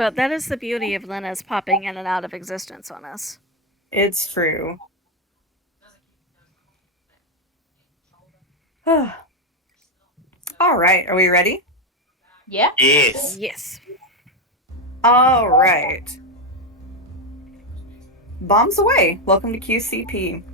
But that is the beauty of Lena's popping in and out of existence on us. It's true. All right, are we ready? Yeah. Yes. Yes. All right. Bombs away. Welcome to QCP.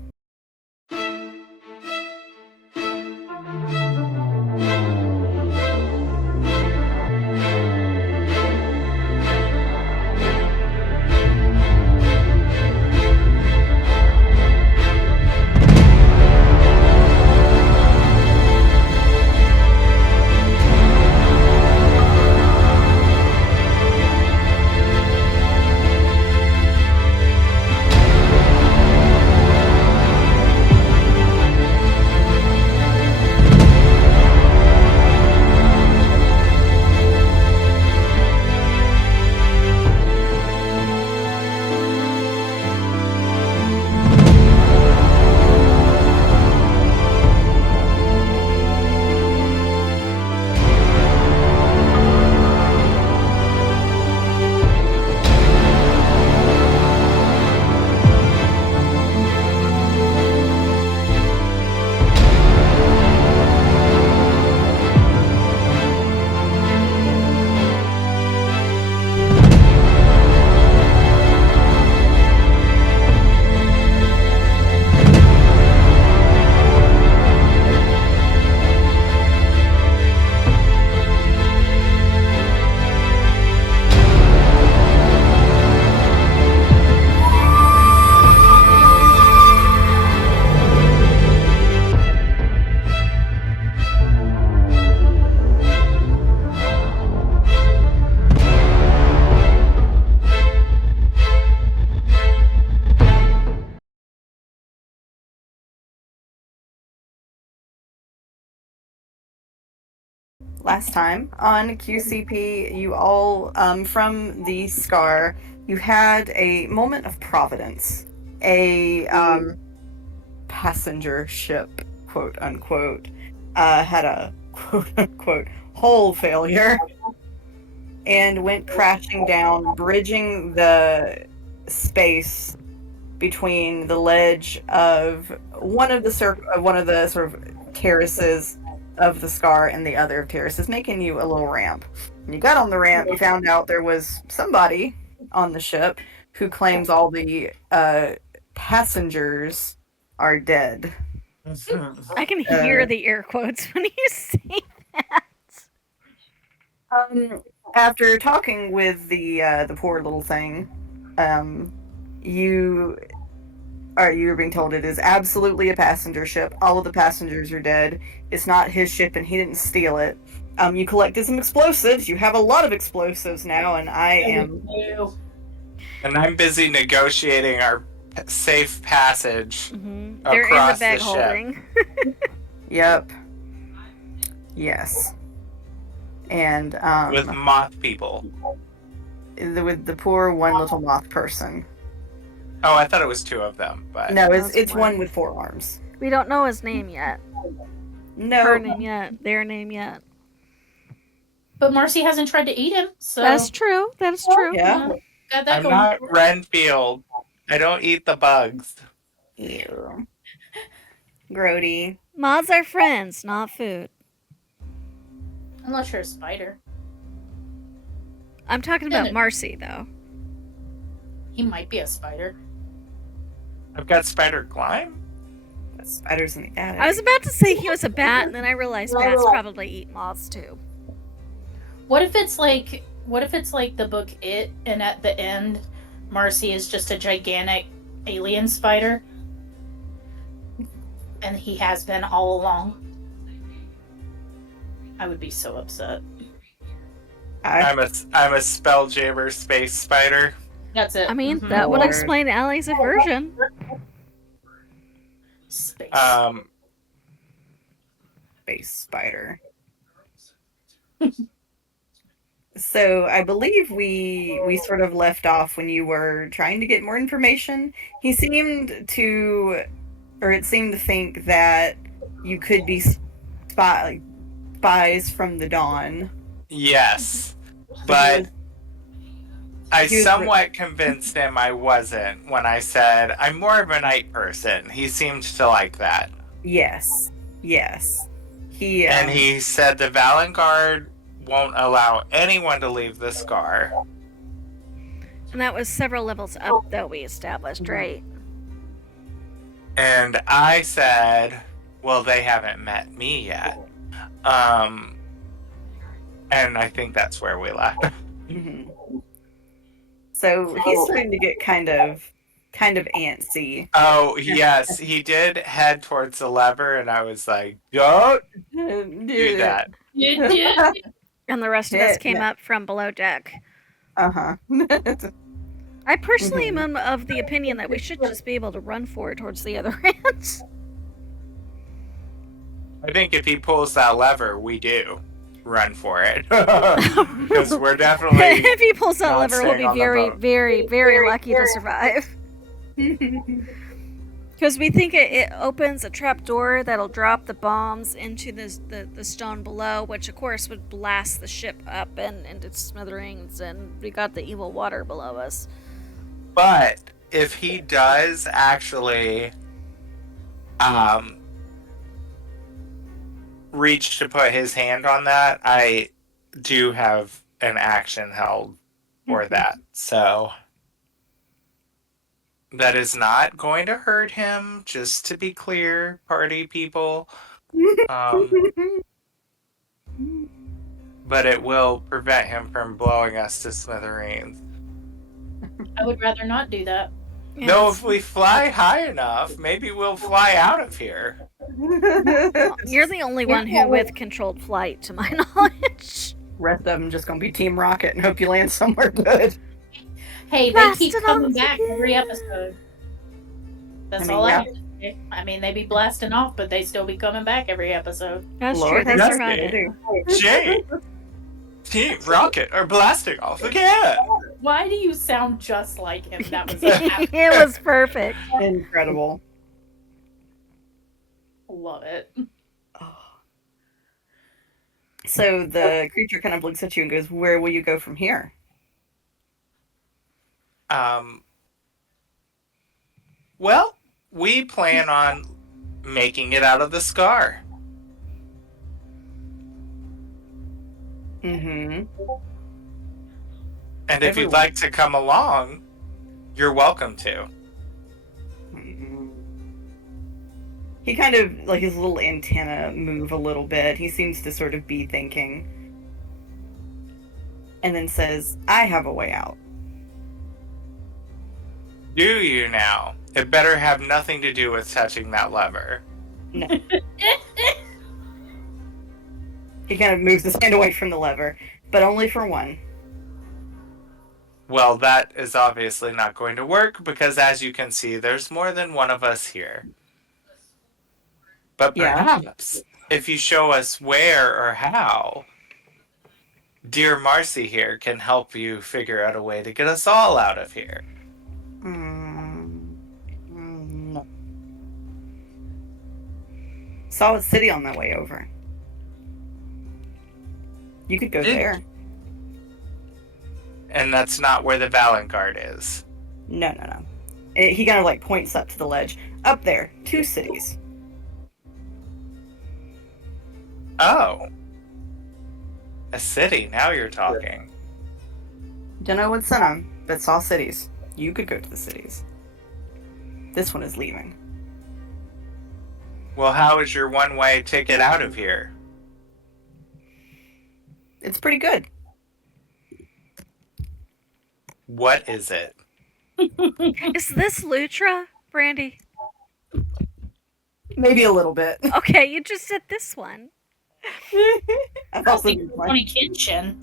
Last time on QCP, you all, from the scar, you had a moment of providence. A passenger ship, quote unquote, had a quote unquote hull failure and went crashing down, bridging the space between the ledge of one of the sort of terraces of the scar and the other terraces, making you a little ramp. When you got on the ramp, you found out there was somebody on the ship who claims all the passengers are dead. I can hear the air quotes when you say that. After talking with the poor little thing, you were being told it is absolutely a passenger ship. All of the passengers are dead. It's not his ship, and he didn't steal it. You collected some explosives. You have a lot of explosives now, and I am. And I'm busy negotiating our safe passage They're in the across bag ship. holding. Yep. Yes. And With moth people. with the poor one little moth person. Oh, I thought it was two of them, but No, That's it's one. one with 4 arms. We don't know his name yet. No. Her name yet. Their name yet. But Marcy hasn't tried to eat him, so That's true. That is true. Yeah. got that I'm going. not Renfield. I don't eat the bugs. Ew. Grody. Moths are friends, not food. Unless you're a spider. I'm talking about Marcy, though. He might be a spider. I've got spider climb. Spiders in the attic. I was about to say he was a bat, and then I realized bats probably eat moths too. What if it's like the book It, and at the end, Marcy is just a gigantic alien spider, and he has been all along? I would be so upset. I'm a spelljammer space spider. That's it. I mean, Mhm. that would Lord. explain Allie's aversion. Space. Space spider. So I believe we sort of left off when you were trying to get more information. He seemed to, or it seemed to think that you could be spies from the Dawn. Yes, but I He was somewhat convinced him I wasn't when I said I'm more of a night person. He seemed to like that. Yes. He And he said the Valengard won't allow anyone to leave the scar. And that was several levels up, though, we established, right? And I said, well, they haven't met me yet. And I think that's where we left. Mhm. So he's starting to get kind of antsy. Oh, yes, he did head towards the lever, and I was like, don't do that. And the rest of us came up from below deck. Uh-huh. I personally am of the opinion that we should just be able to run forward towards the other end. I think if he pulls that lever, we do run for it. Because we're definitely. If he pulls that not lever, we'll staying be on the very, boat. very, very lucky to survive. Because we think it opens a trap door that'll drop the bombs into the stone below, which of course would blast the ship up and into smithereens, and we got the evil water below us. But if he does actually reach to put his hand on that, I do have an action held for that. So that is not going to hurt him, just to be clear, party people. But it will prevent him from blowing us to smithereens. I would rather not do that. No, if we fly high enough, maybe we'll fly out of here. You're the only one who with controlled flight, to my knowledge. Rest of them just gonna be Team Rocket and hope you land somewhere good. Hey, they Blasting keep coming off back again. every episode. That's all I have to say. I mean, they be blasting off, but they still be coming back every episode. That's Lord, true. They that's survived big. it. Jay, Team Rocket are blasting off again. Why do you sound just like him? That was It was perfect. Incredible. Love it. So the creature kind of looks at you and goes, "Where will you go from here?" Well, we plan on making it out of the scar. Mm-hmm. And if you'd like to come along, you're welcome to. He kind of, like, his little antenna move a little bit. He seems to sort of be thinking. And then says, "I have a way out." Do you now? It better have nothing to do with touching that lever. No. He kind of moves his hand away from the lever, but only for one. Well, that is obviously not going to work because, as you can see, there's more than one of us here. But perhaps, if you show us where or how, dear Marcy here can help you figure out a way to get us all out of here. No. Saw a city on my way over. You could go there. And that's not where the Valengard is. No. He kind of like points up to the ledge. Up there, 2 cities. Oh. A city, now you're talking. Don't know what's in them, but saw cities. You could go to the cities. This one is leaving. Well, how is your one-way ticket out of here? It's pretty good. What is it? Is this Lutra, Brandy? Maybe a little bit. Okay, you just said this one. I've also been Funny playing, kitchen.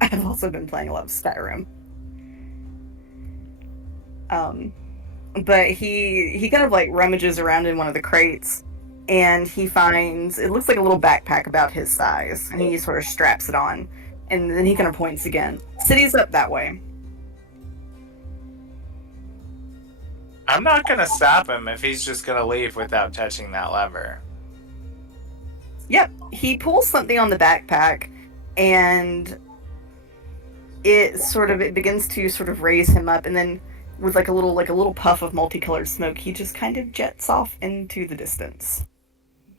I've also been playing a lot of Skyrim. But he kind of like rummages around in one of the crates, and he finds, it looks like a little backpack about his size, and he sort of straps it on, and then he kind of points again. City's up that way. I'm not gonna stop him if he's just gonna leave without touching that lever. Yep, he pulls something on the backpack, and it begins to sort of raise him up, and then with like a little puff of multicolored smoke, he just kind of jets off into the distance.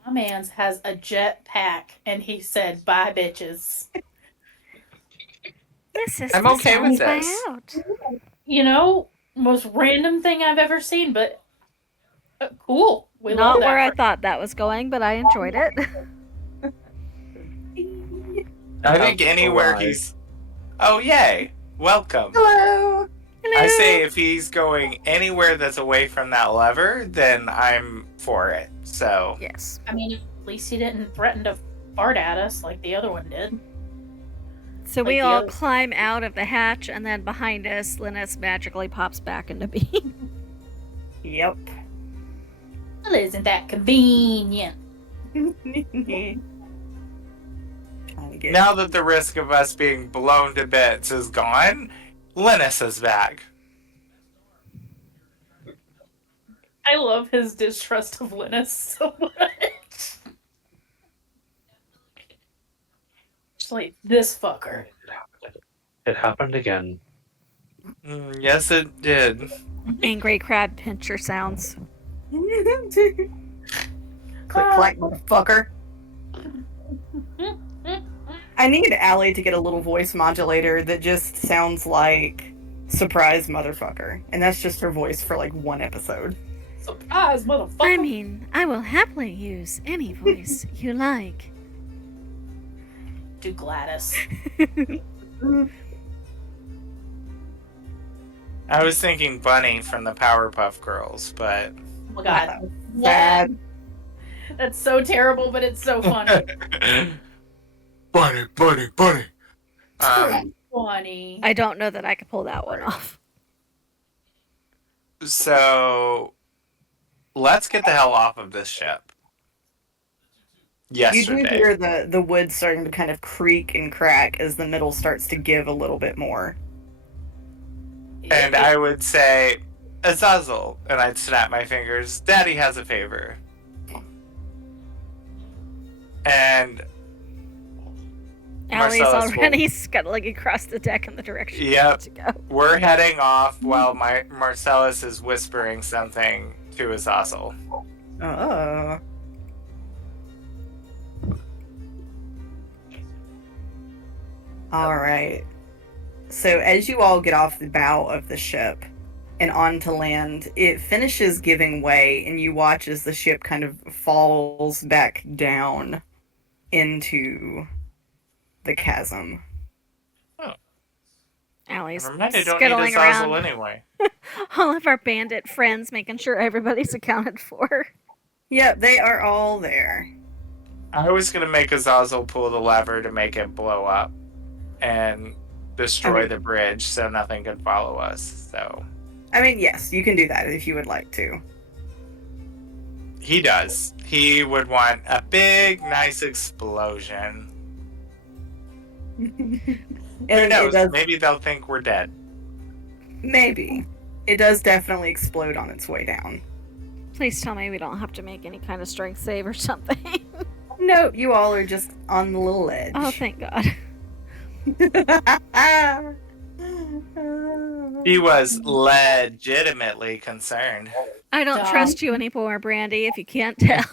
My man's has a jet pack, and he said, "Bye, bitches." I'm okay with this. Out. You know, most random thing I've ever seen, but cool. We Not love that. where I thought that was going, but I enjoyed it. I think anywhere he's. Oh, yay! Welcome. Hello. I say if he's going anywhere that's away from that lever, then I'm for it. So. Yes. I mean, at least he didn't threaten to fart at us like the other one did. So Like we the all other- climb out of the hatch, and then behind us, Linus magically pops back into being. Yep. Well, isn't that convenient? Trying to get Now that the risk of us being blown to bits is gone, Linus is back. I love his distrust of Linus so much. Just like, this fucker. It happened again. Yes, it did. Angry crab pincher sounds. click clack, motherfucker. I need Allie to get a little voice modulator that just sounds like surprise motherfucker, and that's just her voice for like one episode. Surprise, motherfucker. I mean, I will happily use any voice you like. Do Gladys. I was thinking Bunny from the Powerpuff Girls, but Oh my god. Sad. That's so terrible, but it's so funny. Bunny. Funny. I don't know that I could pull that one off. So let's get the hell off of this ship. You do Yesterday. hear the wood starting to kind of creak and crack as the middle starts to give a little bit more. And I would say, Azazel, and I'd snap my fingers, Daddy has a favor. And Allie's Marcellus will- already scuttling across the deck in the direction we Yep. need to go. we're heading off while Marcellus is whispering something to Azazel. Oh. All right. So as you all get off the bow of the ship and onto land, it finishes giving way, and you watch as the ship kind of falls back down into the chasm. Allie's Never mind, I don't need scuttling Azazel around. anyway. All of our bandit friends, making sure everybody's accounted for. Yep, they are all there. I was going to make Azazel pull the lever to make it blow up and destroy the bridge so nothing could follow us. So I mean, yes, you can do that if you would like to. he does. He would want a big, nice explosion. Who And knows? it does, Maybe they'll think we're dead. maybe. It does definitely explode on its way down. Please tell me we don't have to make any kind of strength save or something. No, you all are just on the little edge. Oh, thank God. He was legitimately concerned. I don't Done. trust you anymore, Brandy, if you can't tell.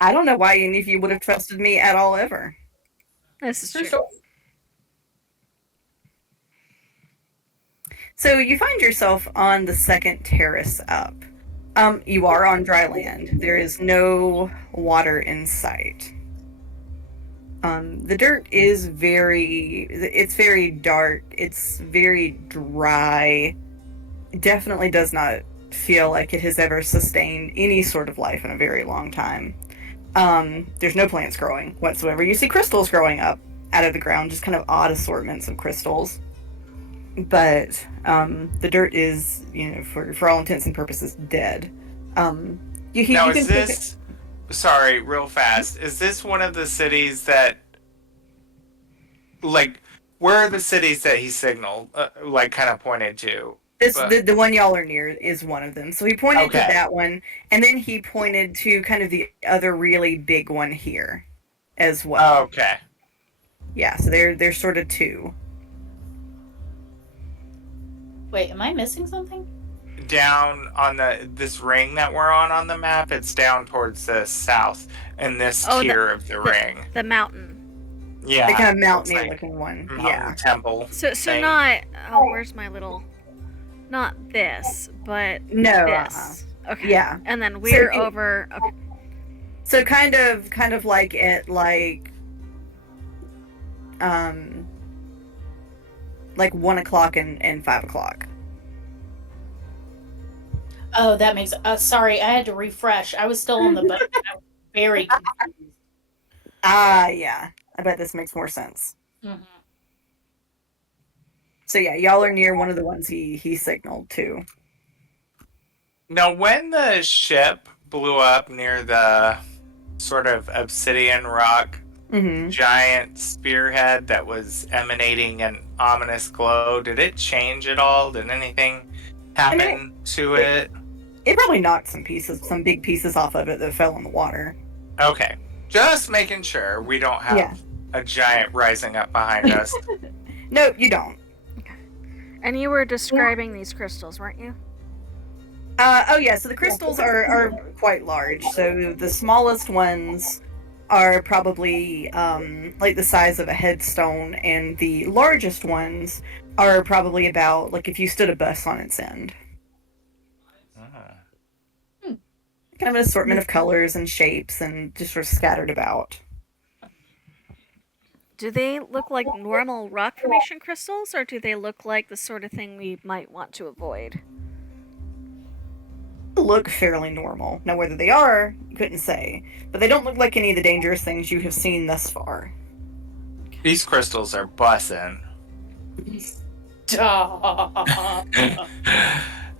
I don't know why any of you would have trusted me at all ever. This is true. So you find yourself on the second terrace up. You are on dry land. There is no water in sight. The dirt is it's very dark. It's very dry. It definitely does not feel like it has ever sustained any sort of life in a very long time. There's no plants growing whatsoever. You see crystals growing up out of the ground, just kind of odd assortments of crystals. But the dirt is, for all intents and purposes, dead. Now, is this... Sorry, real fast. Is this one of the cities that... Like, where are the cities that he signaled, kind of pointed to? The one y'all are near is one of them. So he pointed to that one, and then he pointed to kind of the other really big one here as well. Okay. Yeah, so there's sort of two. Wait, am I missing something? Down on this ring that we're on the map, it's down towards the south in this tier of the ring. The mountain. Yeah. The kind of looks mountainy like looking one. mountain Yeah. temple. So thing. not. Oh, where's my little? Not this, but No. this. Okay. Yeah. And then we're you- over. Okay. So kind of like at like 1 o'clock and 5 o'clock. Oh, that makes. Sorry, I had to refresh. I was still on the boat. I was very confused. Yeah. I bet this makes more sense. Mhm. So yeah, y'all are near one of the ones he signaled to. Now, when the ship blew up near the sort of obsidian rock Mm-hmm. giant spearhead that was emanating an ominous glow, did it change at all? Did anything happen to it? It probably knocked some big pieces off of it that fell in the water. Okay. Just making sure we don't have Yeah. a giant rising up behind us. No, you don't. And you were describing these crystals, weren't you? Oh yeah, so the crystals are quite large. So the smallest ones are probably like the size of a headstone, and the largest ones are probably about like if you stood a bus on its end. Ah. Kind of an assortment of colors and shapes and just sort of scattered about. Do they look like normal rock formation crystals, or do they look like the sort of thing we might want to avoid? Look fairly normal. Now whether they are, you couldn't say. But they don't look like any of the dangerous things you have seen thus far. These crystals are bussin'.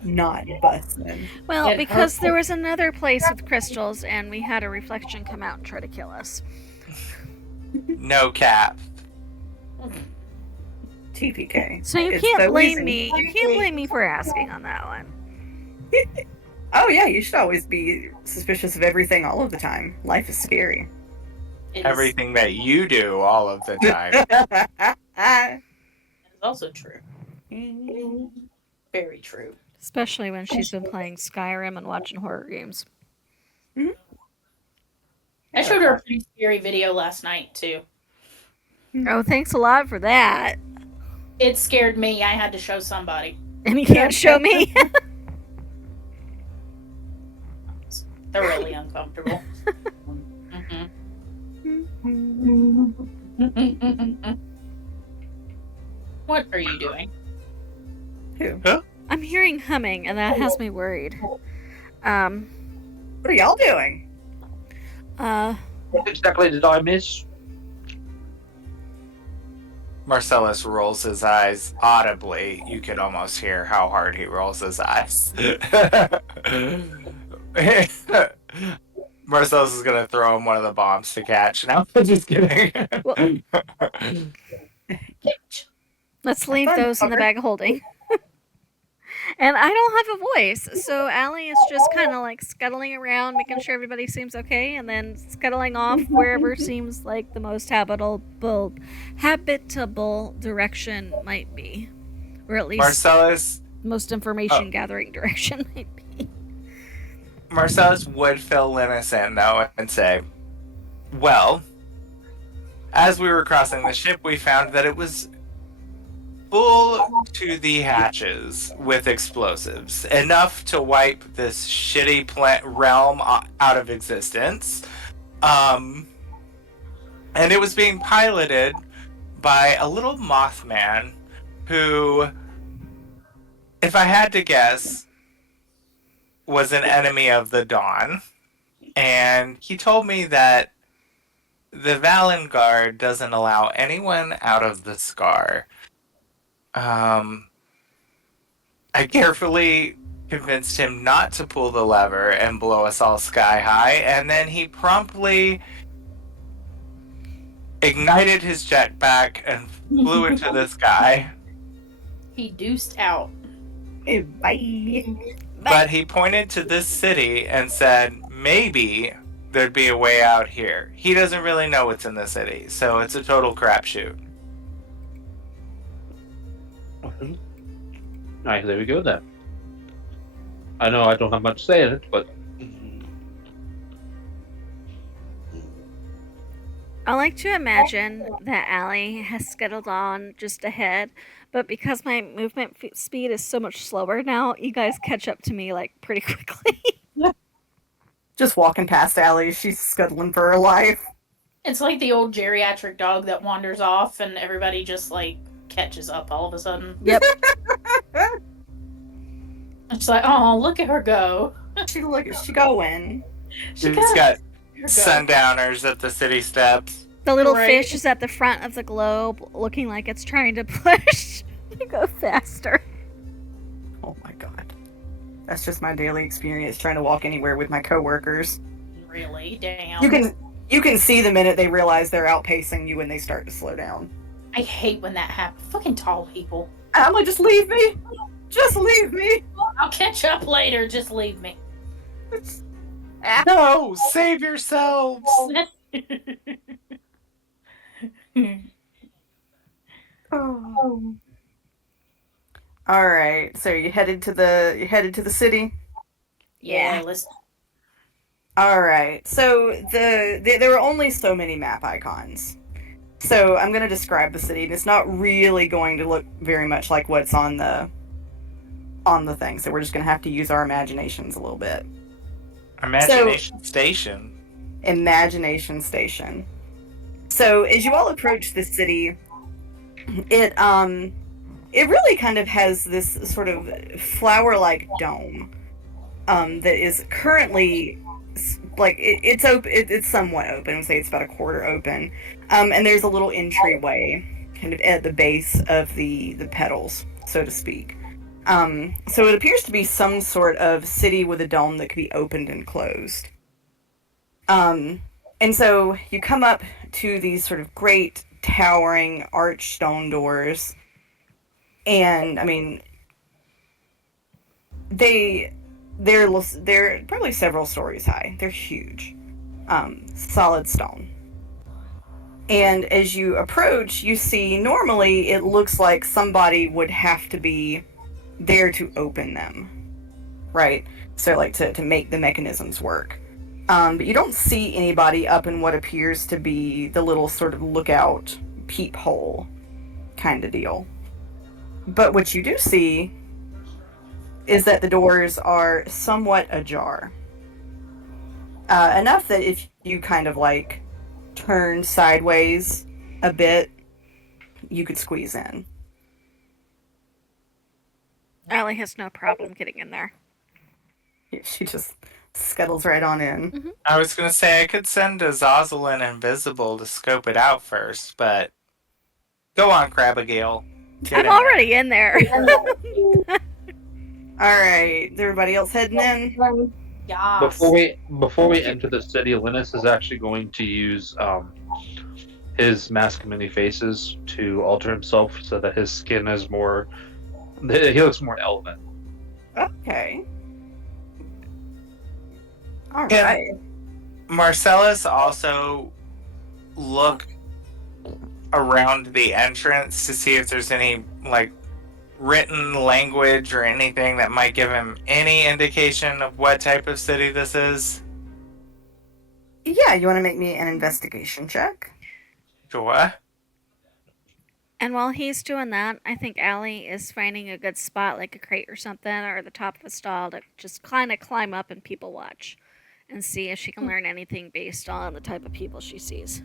Not busting. Well, It because hurts. there was another place with crystals, and we had a reflection come out and try to kill us. No cap. TPK. So you It's can't so blame easy. me. You can't blame me for asking on that one. Oh yeah, you should always be suspicious of everything all of the time. Life is scary. It is- Everything that you do all of the time. That is also true. Very true. Especially when she's been playing Skyrim and watching horror games. I showed her a pretty scary video last night too. Oh, thanks a lot for that. It scared me. I had to show somebody. And you can't show me. They're really uncomfortable. Mhm. What are you doing? Who? I'm hearing humming, and that has me worried. What are y'all doing? What exactly did I miss? Marcellus rolls his eyes audibly. You could almost hear how hard he rolls his eyes. Marcellus is gonna throw him one of the bombs to catch. No, just kidding. Well- Let's leave Fun, those in the fucker. bag of holding. And I don't have a voice, so Allie is just kind of like scuttling around, making sure everybody seems okay, and then scuttling off wherever seems like the most habitable direction might be, or at least Marcellus most information gathering direction might be. Marcellus would fill Linus in though and say, well, as we were crossing the ship, we found that it was full to the hatches with explosives, enough to wipe this shitty realm out of existence. And it was being piloted by a little Mothman who, if I had to guess, was an enemy of the Dawn. And he told me that the Valen Guard doesn't allow anyone out of the Scar. I carefully convinced him not to pull the lever and blow us all sky high, and then he promptly ignited his jetpack and flew into the sky. He deuced out. Bye. But he pointed to this city and said, maybe there'd be a way out here. He doesn't really know what's in the city, so it's a total crapshoot. Alright, there we go then. I know I don't have much to say in it, but I like to imagine that Allie has scuttled on just ahead, but because my movement speed is so much slower now, you guys catch up to me like pretty quickly. Just walking past Allie, she's scuttling for her life. It's like the old geriatric dog that wanders off and everybody just like catches up all of a sudden. Yep. It's like, oh, look at her go. She going. She's got sundowners at the city steps. The little Right. fish is at the front of the globe, looking like it's trying to push to go faster. Oh my god. That's just my daily experience trying to walk anywhere with my coworkers. Really? Damn. You can see the minute they realize they're outpacing you when they start to slow down. I hate when that happens. Fucking tall people. And I'm like, just leave me. Just leave me. I'll catch up later. Just leave me. No, save yourselves. Oh. All right. So you headed to the city. Yeah, listen. All right. So there were only so many map icons. So I'm going to describe the city, and it's not really going to look very much like what's on the thing. So we're just going to have to use our imaginations a little bit. Imagination Station. Imagination Station. So as you all approach the city, it really kind of has this sort of flower-like dome that is currently like it's open. It's somewhat open. I would say it's about a quarter open, and there's a little entryway kind of at the base of the petals, so to speak. So it appears to be some sort of city with a dome that could be opened and closed. And so you come up to these sort of great towering arched stone doors, and I mean, they're probably several stories high. They're huge, solid stone. And as you approach, you see normally it looks like somebody would have to be there to open them, right? So like to make the mechanisms work. But you don't see anybody up in what appears to be the little sort of lookout peephole kind of deal. But what you do see is that the doors are somewhat ajar. Enough that if you kind of like turn sideways a bit, you could squeeze in. Allie has no problem getting in there. She just scuttles right on in. Mm-hmm. I was going to say I could send Azazel and Invisible to scope it out first, but go on, Crabbigail. I'm already in there. Alright, is everybody else heading in? Yas. before we enter the city, Linus is actually going to use his mask of many faces to alter himself so that his skin is more. He looks more elegant. Okay. Alright. Can Marcellus also look around the entrance to see if there's any like written language or anything that might give him any indication of what type of city this is? Yeah, you want to make me an investigation check? Sure. And while he's doing that, I think Allie is finding a good spot, like a crate or something, or the top of a stall to just kind of climb up and people watch and see if she can learn anything based on the type of people she sees.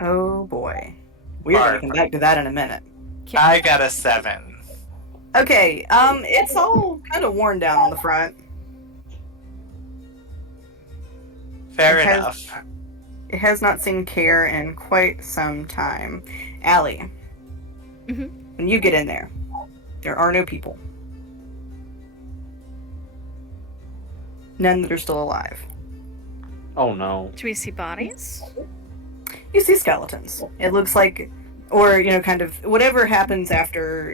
Oh boy. We're going to come back to that in a minute. I got a 7. Okay, it's all kind of worn down on the front. Fair It has- enough. It has not seen care in quite some time. Allie, Mhm. when you get in there are no people. None that are still alive. Oh no. Do we see bodies? You see skeletons. It looks like, or, kind of whatever happens after,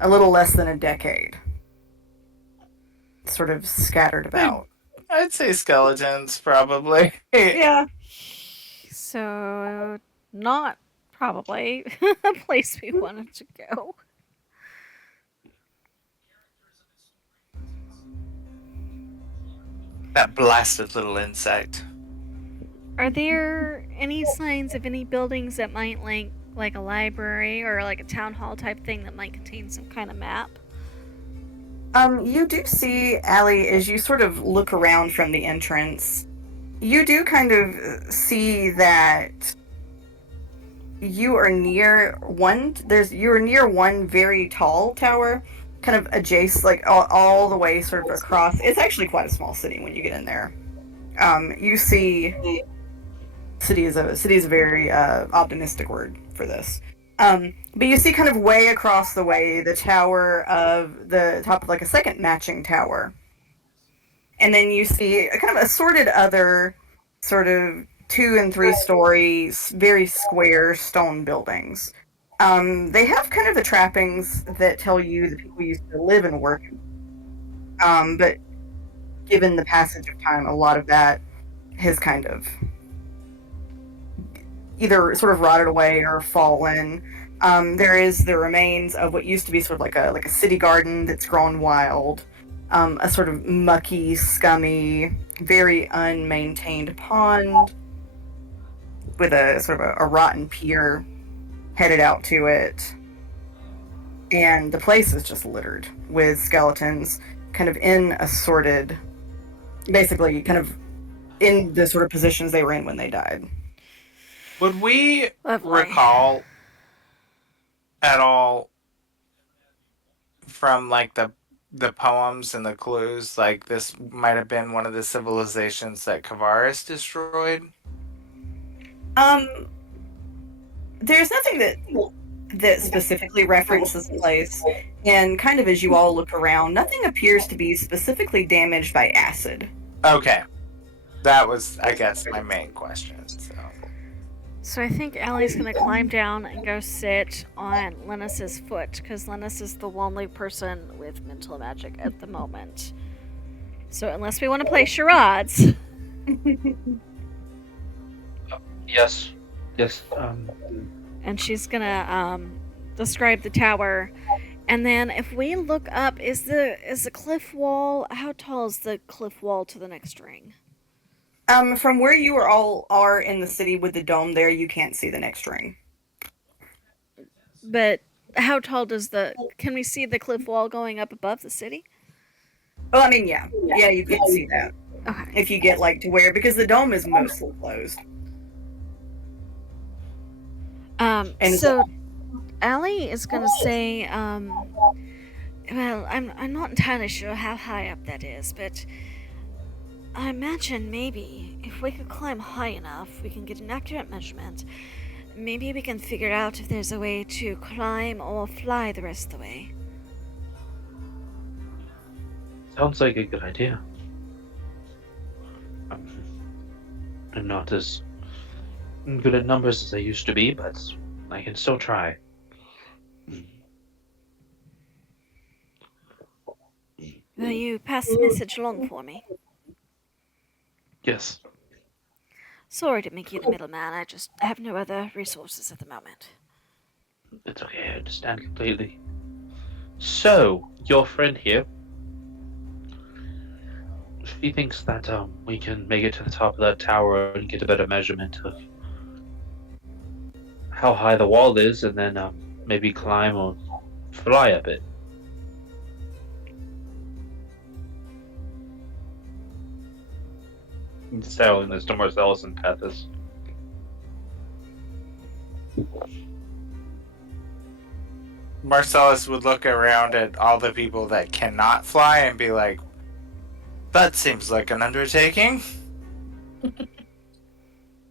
a little less than a decade. Sort of scattered about. I'd say skeletons, probably. Yeah. So, not probably a place we wanted to go. That blasted little insect. Are there any signs of any buildings that might like a library or like a town hall type thing that might contain some kind of map? You do see, Allie, as you sort of look around from the entrance, you do kind of see that you are near one very tall tower, kind of adjacent, like all the way sort of across. It's actually quite a small city when you get in there. You see, city is a very optimistic word for this. But you see kind of way across the way the tower of the top of like a second matching tower. And then you see a kind of assorted other sort of 2 and 3 story, very square stone buildings. They have kind of the trappings that tell you that people used to live and work. But given the passage of time, a lot of that has kind of either sort of rotted away or fallen. There is the remains of what used to be sort of like a city garden that's grown wild. A sort of mucky, scummy, very unmaintained pond with a sort of a rotten pier headed out to it. And the place is just littered with skeletons, kind of in assorted, basically kind of in the sort of positions they were in when they died. Would we Lovely. recall at all from like the poems and the clues, like this might have been one of the civilizations that Kavaris destroyed? There's nothing that specifically references the place, and kind of as you all look around, nothing appears to be specifically damaged by acid. Okay. That was, I guess, my main question. So I think Allie's gonna climb down and go sit on Linus's foot, because Linus is the only person with mental magic at the moment. So unless we want to play charades, Yes. Yes. and she's gonna describe the tower, and then if we look up, is the cliff wall? How tall is the cliff wall to the next ring? From where you all are in the city with the dome there, you can't see the next ring. But how tall does can we see the cliff wall going up above the city? Well, I mean, yeah, you can see that Okay. if you get like to where, because the dome is mostly closed. So Allie is gonna say, well, I'm not entirely sure how high up that is, but I imagine maybe if we could climb high enough, we can get an accurate measurement. Maybe we can figure out if there's a way to climb or fly the rest of the way. Sounds like a good idea. I'm not as good at numbers as I used to be, but I can still try. Will you pass the message along for me? Yes. Sorry to make you the middleman, I just have no other resources at the moment. It's okay, I understand completely. So, your friend here, she thinks that we can make it to the top of that tower and get a better measurement of how high the wall is, and then maybe climb or fly a bit. Selling this to Marcellus and Pethys. Marcellus would look around at all the people that cannot fly and be like, that seems like an undertaking.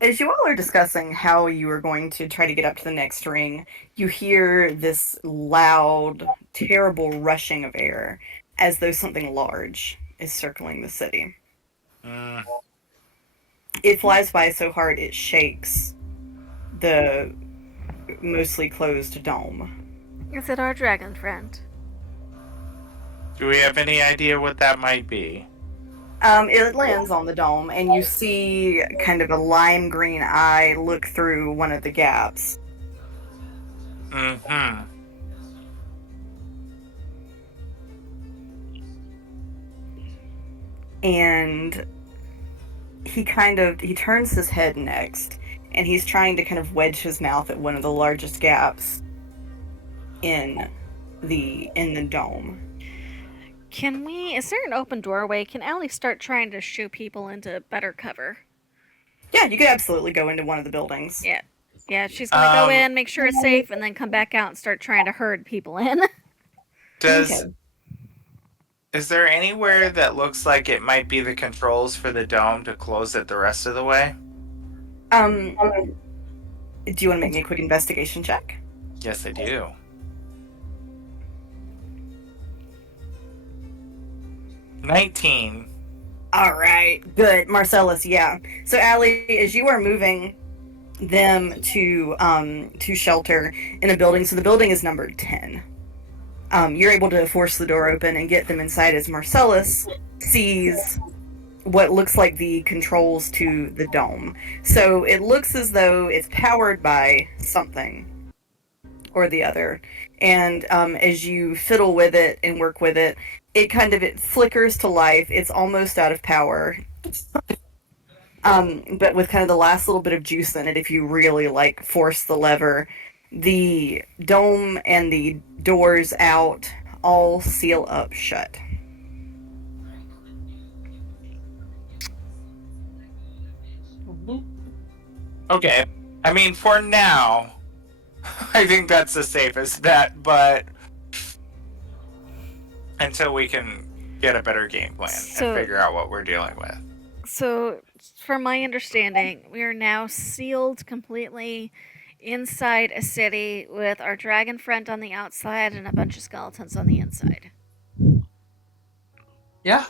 As you all are discussing how you are going to try to get up to the next ring, you hear this loud, terrible rushing of air, as though something large is circling the city. It flies by so hard it shakes the mostly closed dome. Is it our dragon friend? Do we have any idea what that might be? It lands on the dome, and you see kind of a lime green eye look through one of the gaps. Mm-hmm. And he turns his head next, and he's trying to kind of wedge his mouth at one of the largest gaps in the dome. Is there an open doorway? Can Allie start trying to shoo people into better cover? Yeah, you could absolutely go into one of the buildings. Yeah. Yeah, she's gonna go in, make sure it's safe, and then come back out and start trying to herd people in. Is there anywhere that looks like it might be the controls for the dome to close it the rest of the way? Do you want to make me a quick investigation check? Yes, I do. $19. All right, good, Marcellus. Yeah. So, Allie, as you are moving them to shelter in a building, so the building is numbered 10. You're able to force the door open and get them inside as Marcellus sees what looks like the controls to the dome. So it looks as though it's powered by something or the other. And as you fiddle with it and work with it, it flickers to life. It's almost out of power. But with kind of the last little bit of juice in it, if you really force the lever, the dome and the doors out all seal up shut. Okay. I mean, for now, I think that's the safest bet, but until we can get a better game plan and figure out what we're dealing with. So, from my understanding, we are now sealed completely inside a city with our dragon friend on the outside and a bunch of skeletons on the inside. Yeah.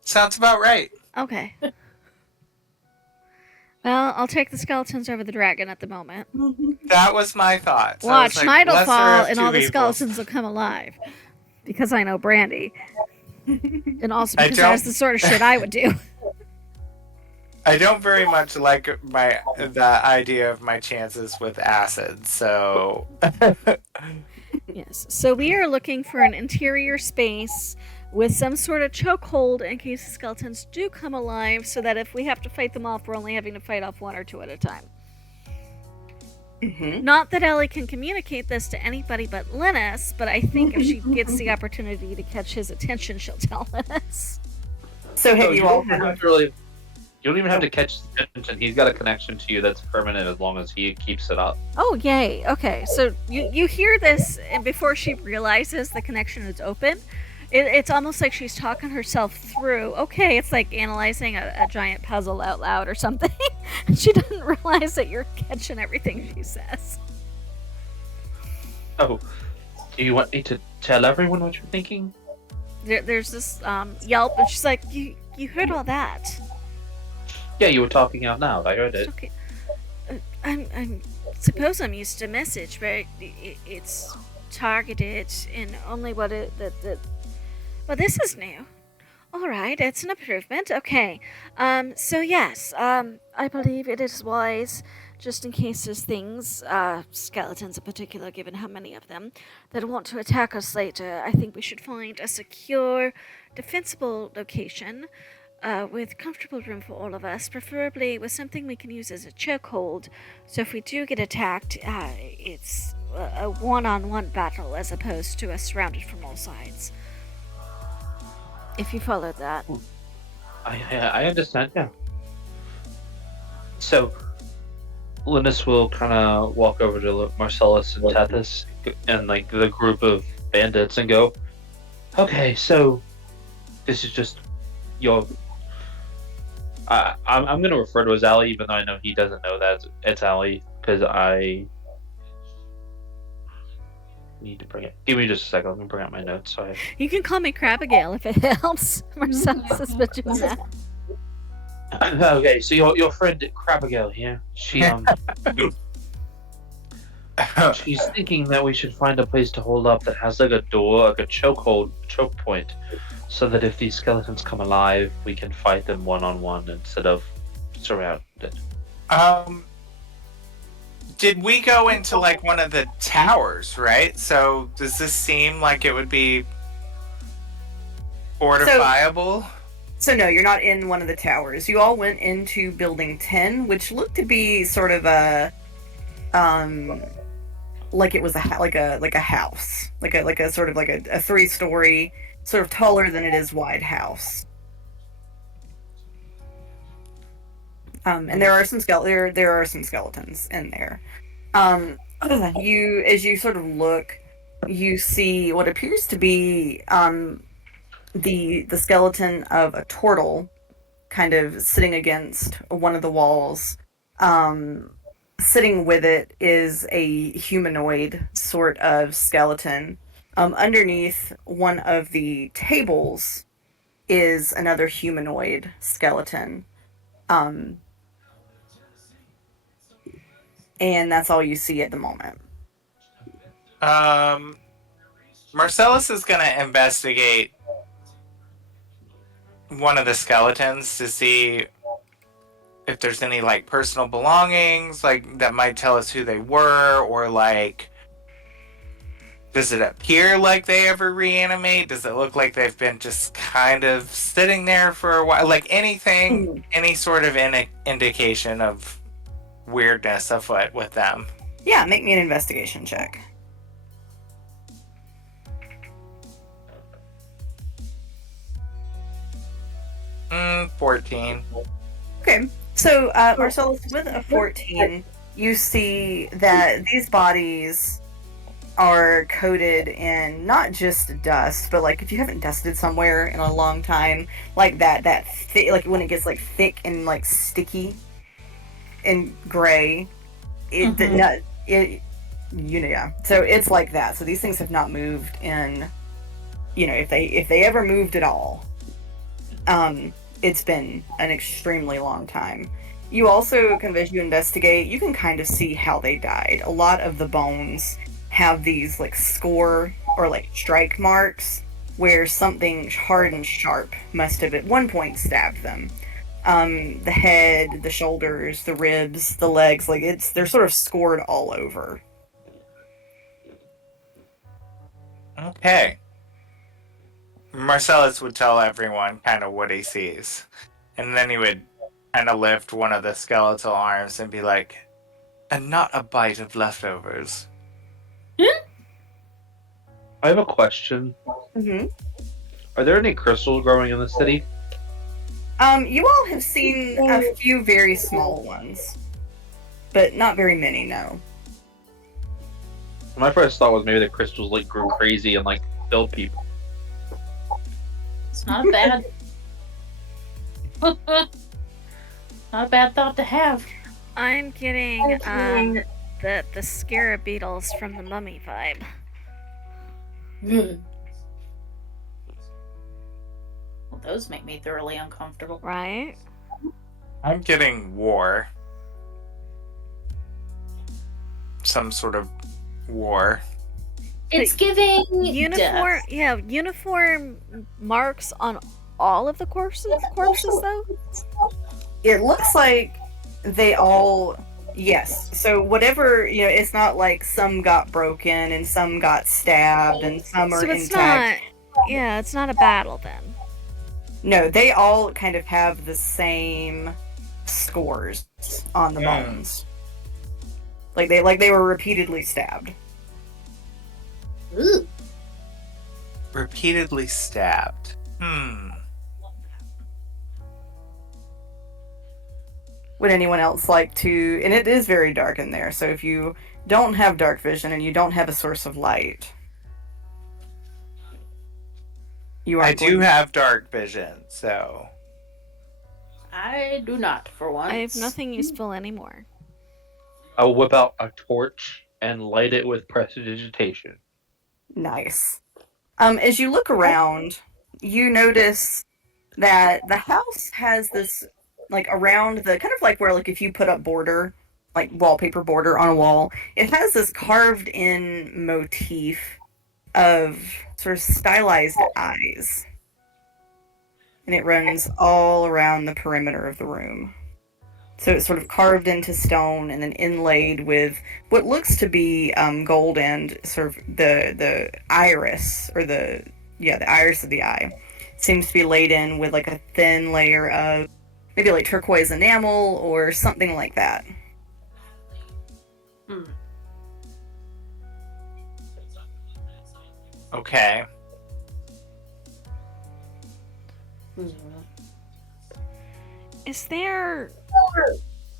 Sounds about right. Okay. Well, I'll take the skeletons over the dragon at the moment. That was my thought. So Watch, night will fall and all the evils. skeletons will come alive. Because I know Brandy. And also because that's the sort of shit I would do. I don't very much like the idea of my chances with acid, so... Yes, so we are looking for an interior space with some sort of chokehold in case the skeletons do come alive, so that if we have to fight them off, we're only having to fight off one or two at a time. Mm-hmm. Not that Ellie can communicate this to anybody but Linus, but I think if she gets the opportunity to catch his attention, she'll tell Linus. So have you all... You don't even have to catch his attention. He's got a connection to you that's permanent as long as he keeps it up. Oh, yay. Okay, so you hear this, and before she realizes the connection is open, it's almost like she's talking herself through. Okay, it's like analyzing a giant puzzle out loud or something. And she doesn't realize that you're catching everything she says. Oh, do you want me to tell everyone what you're thinking? There's this yelp, and she's like, you heard all that. Yeah, you were talking out loud. I heard it. Okay. I suppose I'm used to message, but it's targeted in only what well, this is new. All right, it's an improvement. Okay. So yes, I believe it is wise, just in case there's things, skeletons in particular, given how many of them, that want to attack us later. I think we should find a secure, defensible location. With comfortable room for all of us, preferably with something we can use as a chokehold, so if we do get attacked, it's a one-on-one battle as opposed to us surrounded from all sides. If you followed that. I understand, yeah. So, Linus will kind of walk over to Marcellus and Tethys and the group of bandits and go, okay, so this is just your... I'm going to refer to as Allie, even though I know he doesn't know that it's Allie, because I need to bring it. Give me just a second. Let me bring out my notes. So You can call me Crabigail if it helps. Marcellus has been doing that. Okay, so your friend Crabigail here, she she's thinking that we should find a place to hold up that has a door, a choke point, so that if these skeletons come alive, we can fight them one-on-one instead of surrounded. Did we go into one of the towers, right? So does this seem like it would be fortifiable? So no, you're not in one of the towers. You all went into building 10, which looked to be sort of a like it was like a house. Like a sort of like a 3-story, sort of taller than it is wide house. And there are some skeletons in there. As you sort of look, you see what appears to be the skeleton of a turtle, kind of sitting against one of the walls. Sitting with it is a humanoid sort of skeleton. Underneath one of the tables is another humanoid skeleton. And that's all you see at the moment. Marcellus is going to investigate one of the skeletons to see if there's any like personal belongings like that might tell us who they were, or like does it appear like they ever reanimate? Does it look like they've been just kind of sitting there for a while? Like anything, any sort of indication of weirdness afoot with them. Yeah, make me an investigation check. 14. Okay, so Marcellus, with a 14, you see that these bodies are coated in not just dust, but like if you haven't dusted somewhere in a long time, like that like when it gets like thick and like sticky and gray, yeah. So it's like that. So these things have not moved in, if they ever moved at all, it's been an extremely long time. You also, as you investigate, you can kind of see how they died. A lot of the bones have these like score or like strike marks where something hard and sharp must have at one point stabbed them. The head, the shoulders, the ribs, the legs, like they're sort of scored all over. Okay. Marcellus would tell everyone kind of what he sees. And then he would kind of lift one of the skeletal arms and be like, and not a bite of leftovers. I have a question. Mm-hmm. Are there any crystals growing in the city? You all have seen a few very small ones, but not very many, no. My first thought was maybe the crystals like grew crazy and like killed people. It's not a bad, not a bad thought to have. I'm getting the scarab beetles from the mummy vibe. Well, those make me thoroughly uncomfortable. Right? I'm getting war. Some sort of war. It's giving Uniform, death. yeah, uniform marks on all of the corpses though? It looks like they all, yes. So whatever, it's not like some got broken and some got stabbed and some are So it's intact. it's not a battle then. No, they all kind of have the same scores on the bones. Like they were repeatedly stabbed. Ooh. Repeatedly stabbed. Would anyone else like to, and it is very dark in there, so if you don't have dark vision and you don't have a source of light, I do have dark vision, so I do not, for once. I have nothing useful anymore. I will whip out a torch and light it with prestidigitation. Nice. As you look around, you notice that the house has this, like, around the, kind of like where, like, if you put up border, like, wallpaper border on a wall, it has this carved-in motif of sort of stylized eyes. And it runs all around the perimeter of the room. So it's sort of carved into stone and then inlaid with what looks to be gold and sort of the iris, or the iris of the eye. seems to be laid in with like a thin layer of maybe like turquoise enamel or something like that. Okay. Is there,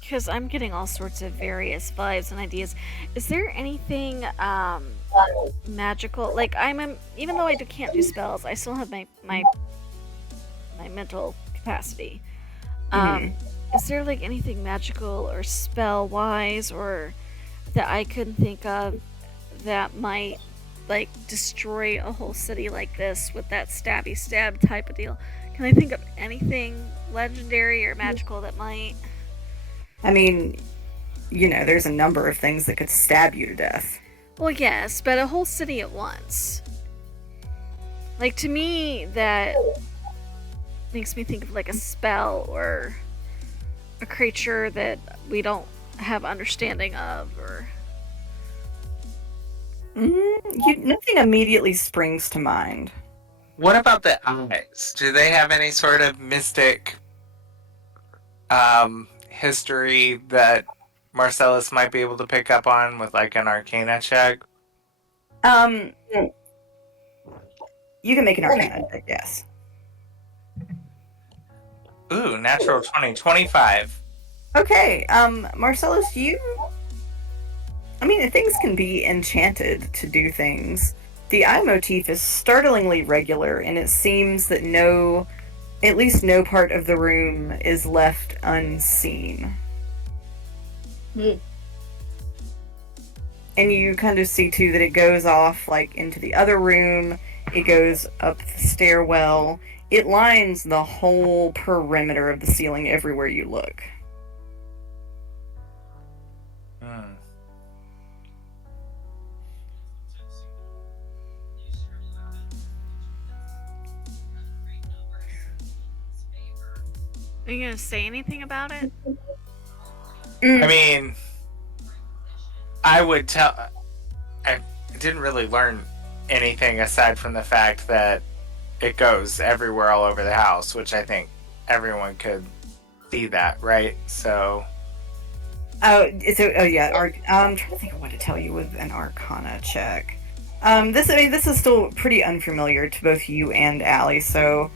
because I'm getting all sorts of various vibes and ideas, is there anything magical? Like even though can't do spells, I still have my mental capacity. Is there like anything magical or spell wise or that I couldn't think of that might like destroy a whole city like this with that stabby stab type of deal? Can I think of anything legendary or magical that might? I mean, there's a number of things that could stab you to death. Well, yes, but a whole city at once. Like, to me, that makes me think of like a spell or a creature that we don't have understanding of, or nothing immediately springs to mind. What about the eyes? Do they have any sort of mystic history that Marcellus might be able to pick up on with like an Arcana check? You can make an Arcana check, yes. Ooh, natural 20, 25. Okay, Marcellus, things can be enchanted to do things. The eye motif is startlingly regular, and it seems that at least no part of the room is left unseen. And you kind of see, too, that it goes off, like, into the other room. It goes up the stairwell. It lines the whole perimeter of the ceiling everywhere you look. Are you gonna say anything about it? I mean, I would tell. I didn't really learn anything aside from the fact that it goes everywhere all over the house, which I think everyone could see that, right? So. I'm trying to think of what to tell you with an Arcana check. This is still pretty unfamiliar to both you and Allie, so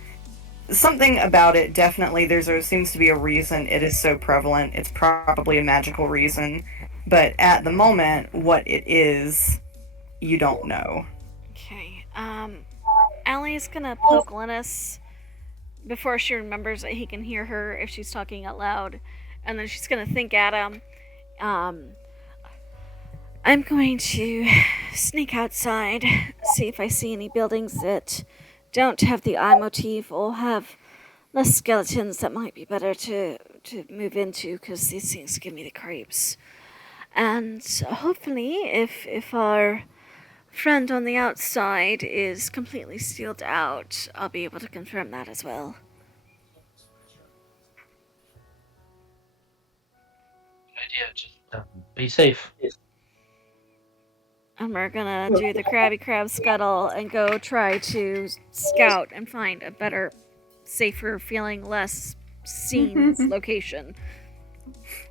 something about it, definitely, there seems to be a reason it is so prevalent. It's probably a magical reason, but at the moment, what it is, you don't know. Okay, Allie's gonna poke Linus before she remembers that he can hear her if she's talking out loud, and then she's gonna think at him. I'm going to sneak outside, see if I see any buildings that don't have the eye motif or have less skeletons that might be better to move into, because these things give me the creeps. And hopefully, if our friend on the outside is completely sealed out, I'll be able to confirm that as well. Idea, just be safe. And we're gonna do the Krabby Crab Scuttle and go try to scout and find a better, safer, feeling less seen location.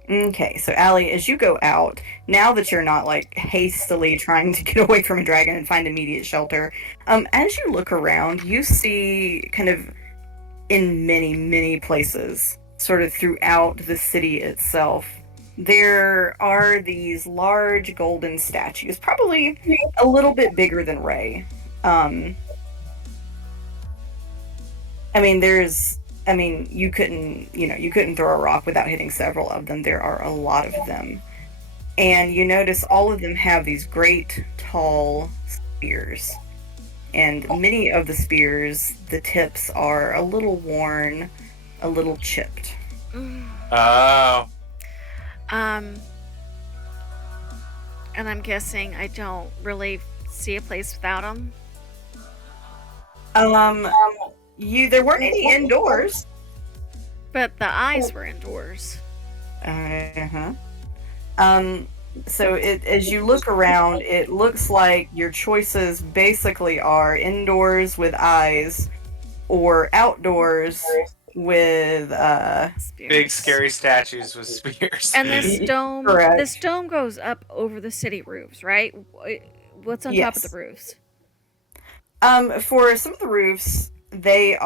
Okay, so Allie, as you go out, now that you're not like hastily trying to get away from a dragon and find immediate shelter, as you look around, you see kind of in many, many places, sort of throughout the city itself, there are these large golden statues, probably a little bit bigger than Ray. You couldn't throw a rock without hitting several of them. There are a lot of them. And you notice all of them have these great, tall spears. And many of the spears, the tips are a little worn, a little chipped. Oh. And I'm guessing I don't really see a place without them. There weren't any indoors. But the eyes were indoors. So as you look around, it looks like your choices basically are indoors with eyes or outdoors with Spears. Big scary statues with spears. And Correct. this dome goes up over the city roofs, right? What's on top of the Yes. roofs? For some of the roofs, they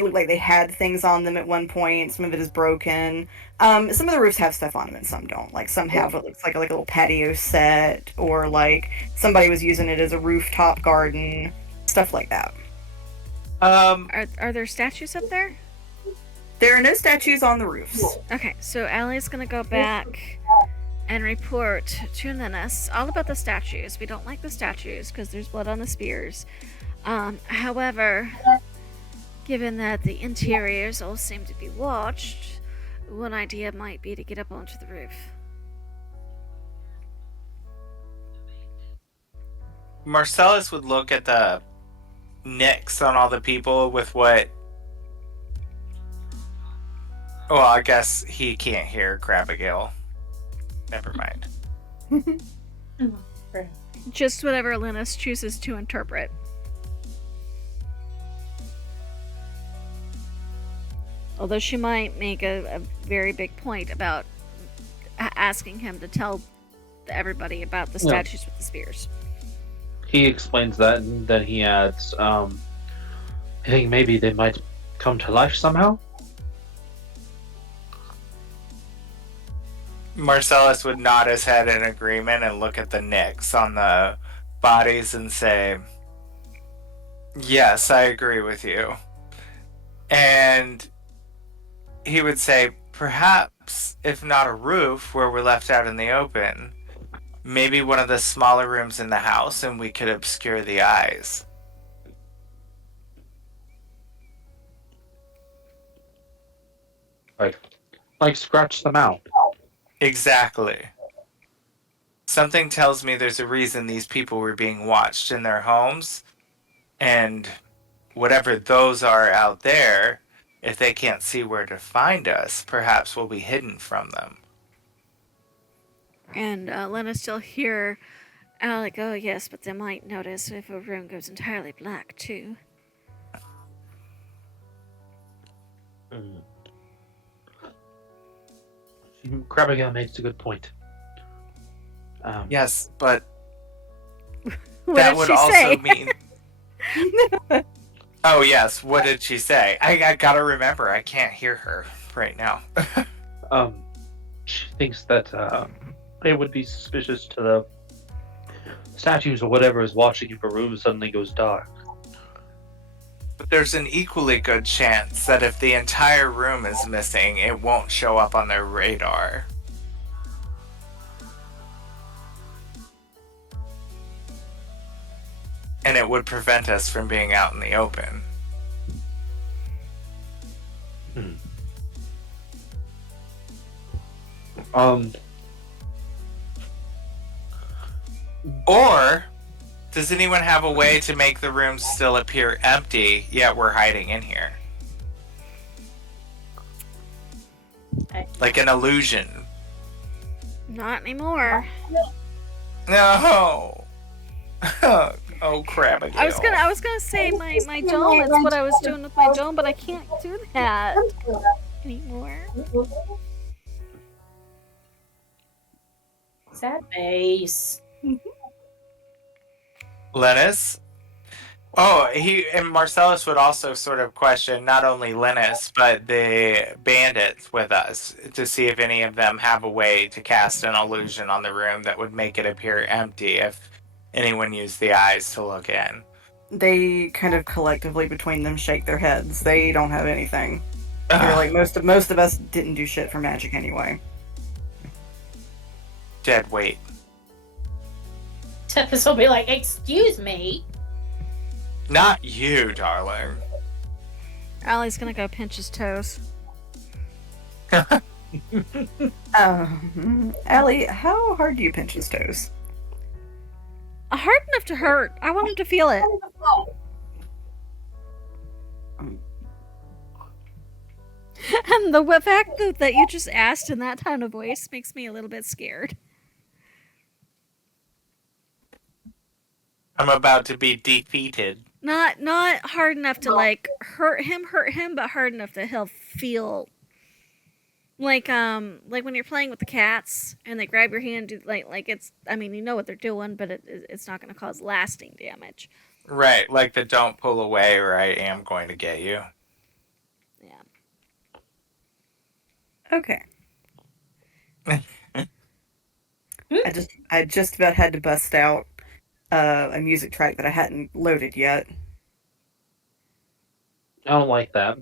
look like they had things on them at one point. Some of it is broken. Some of the roofs have stuff on them and some don't. Like some have what looks like a little patio set, or like somebody was using it as a rooftop garden, stuff like that. Are there statues up there? There are no statues on the roofs. Okay, so Allie's gonna go back and report to Linus all about the statues. We don't like the statues because there's blood on the spears. However, given that the interiors all seem to be watched, one idea might be to get up onto the roof. Marcellus would look at the nicks on all the people with what. Well, I guess he can't hear Grabigail. Never mind. Just whatever Linus chooses to interpret. Although she might make a very big point about asking him to tell everybody about the statues with the spears. He explains that, and then he adds, I think maybe they might come to life somehow. Marcellus would nod his head in agreement and look at the nicks on the bodies and say, "Yes, I agree with you." And he would say, perhaps, if not a roof where we're left out in the open, maybe one of the smaller rooms in the house and we could obscure the eyes. Like scratch them out. Exactly. Something tells me there's a reason these people were being watched in their homes, and whatever those are out there, if they can't see where to find us, perhaps we'll be hidden from them. And Linus still hear Alec, oh yes, but they might notice if a room goes entirely black too. Grabigail makes a good point. Yes, but What that did would she also say? mean... Oh yes, what did she say? I gotta remember, I can't hear her right now. She thinks that it would be suspicious to the statues or whatever is watching if a room suddenly goes dark. But there's an equally good chance that if the entire room is missing, it won't show up on their radar. And it would prevent us from being out in the open. Or, does anyone have a way to make the room still appear empty, yet we're hiding in here? Like an illusion. Not anymore. No! Oh crap, I was gonna say my dome, it's what I was doing with my dome, but I can't do that anymore. Sad face. Linus? Oh, and Marcellus would also sort of question not only Linus, but the bandits with us to see if any of them have a way to cast an illusion on the room that would make it appear empty if anyone used the eyes to look in. They kind of collectively between them shake their heads. They don't have anything. They're like, most of us didn't do shit for magic anyway. Dead weight. Tempest will be like, excuse me. Not you, darling. Allie's gonna go pinch his toes. Allie, how hard do you pinch his toes? Hard enough to hurt. I want him to feel it. And the fact that you just asked in that tone of voice makes me a little bit scared. I'm about to be defeated. Not hard enough to like hurt him, but hard enough that he'll feel like when you're playing with the cats and they grab your hand, like it's, I mean, you know what they're doing, but it's not going to cause lasting damage. Right, like the don't pull away or I am going to get you. Yeah. Okay. I just about had to bust out a music track that I hadn't loaded yet. I don't like that.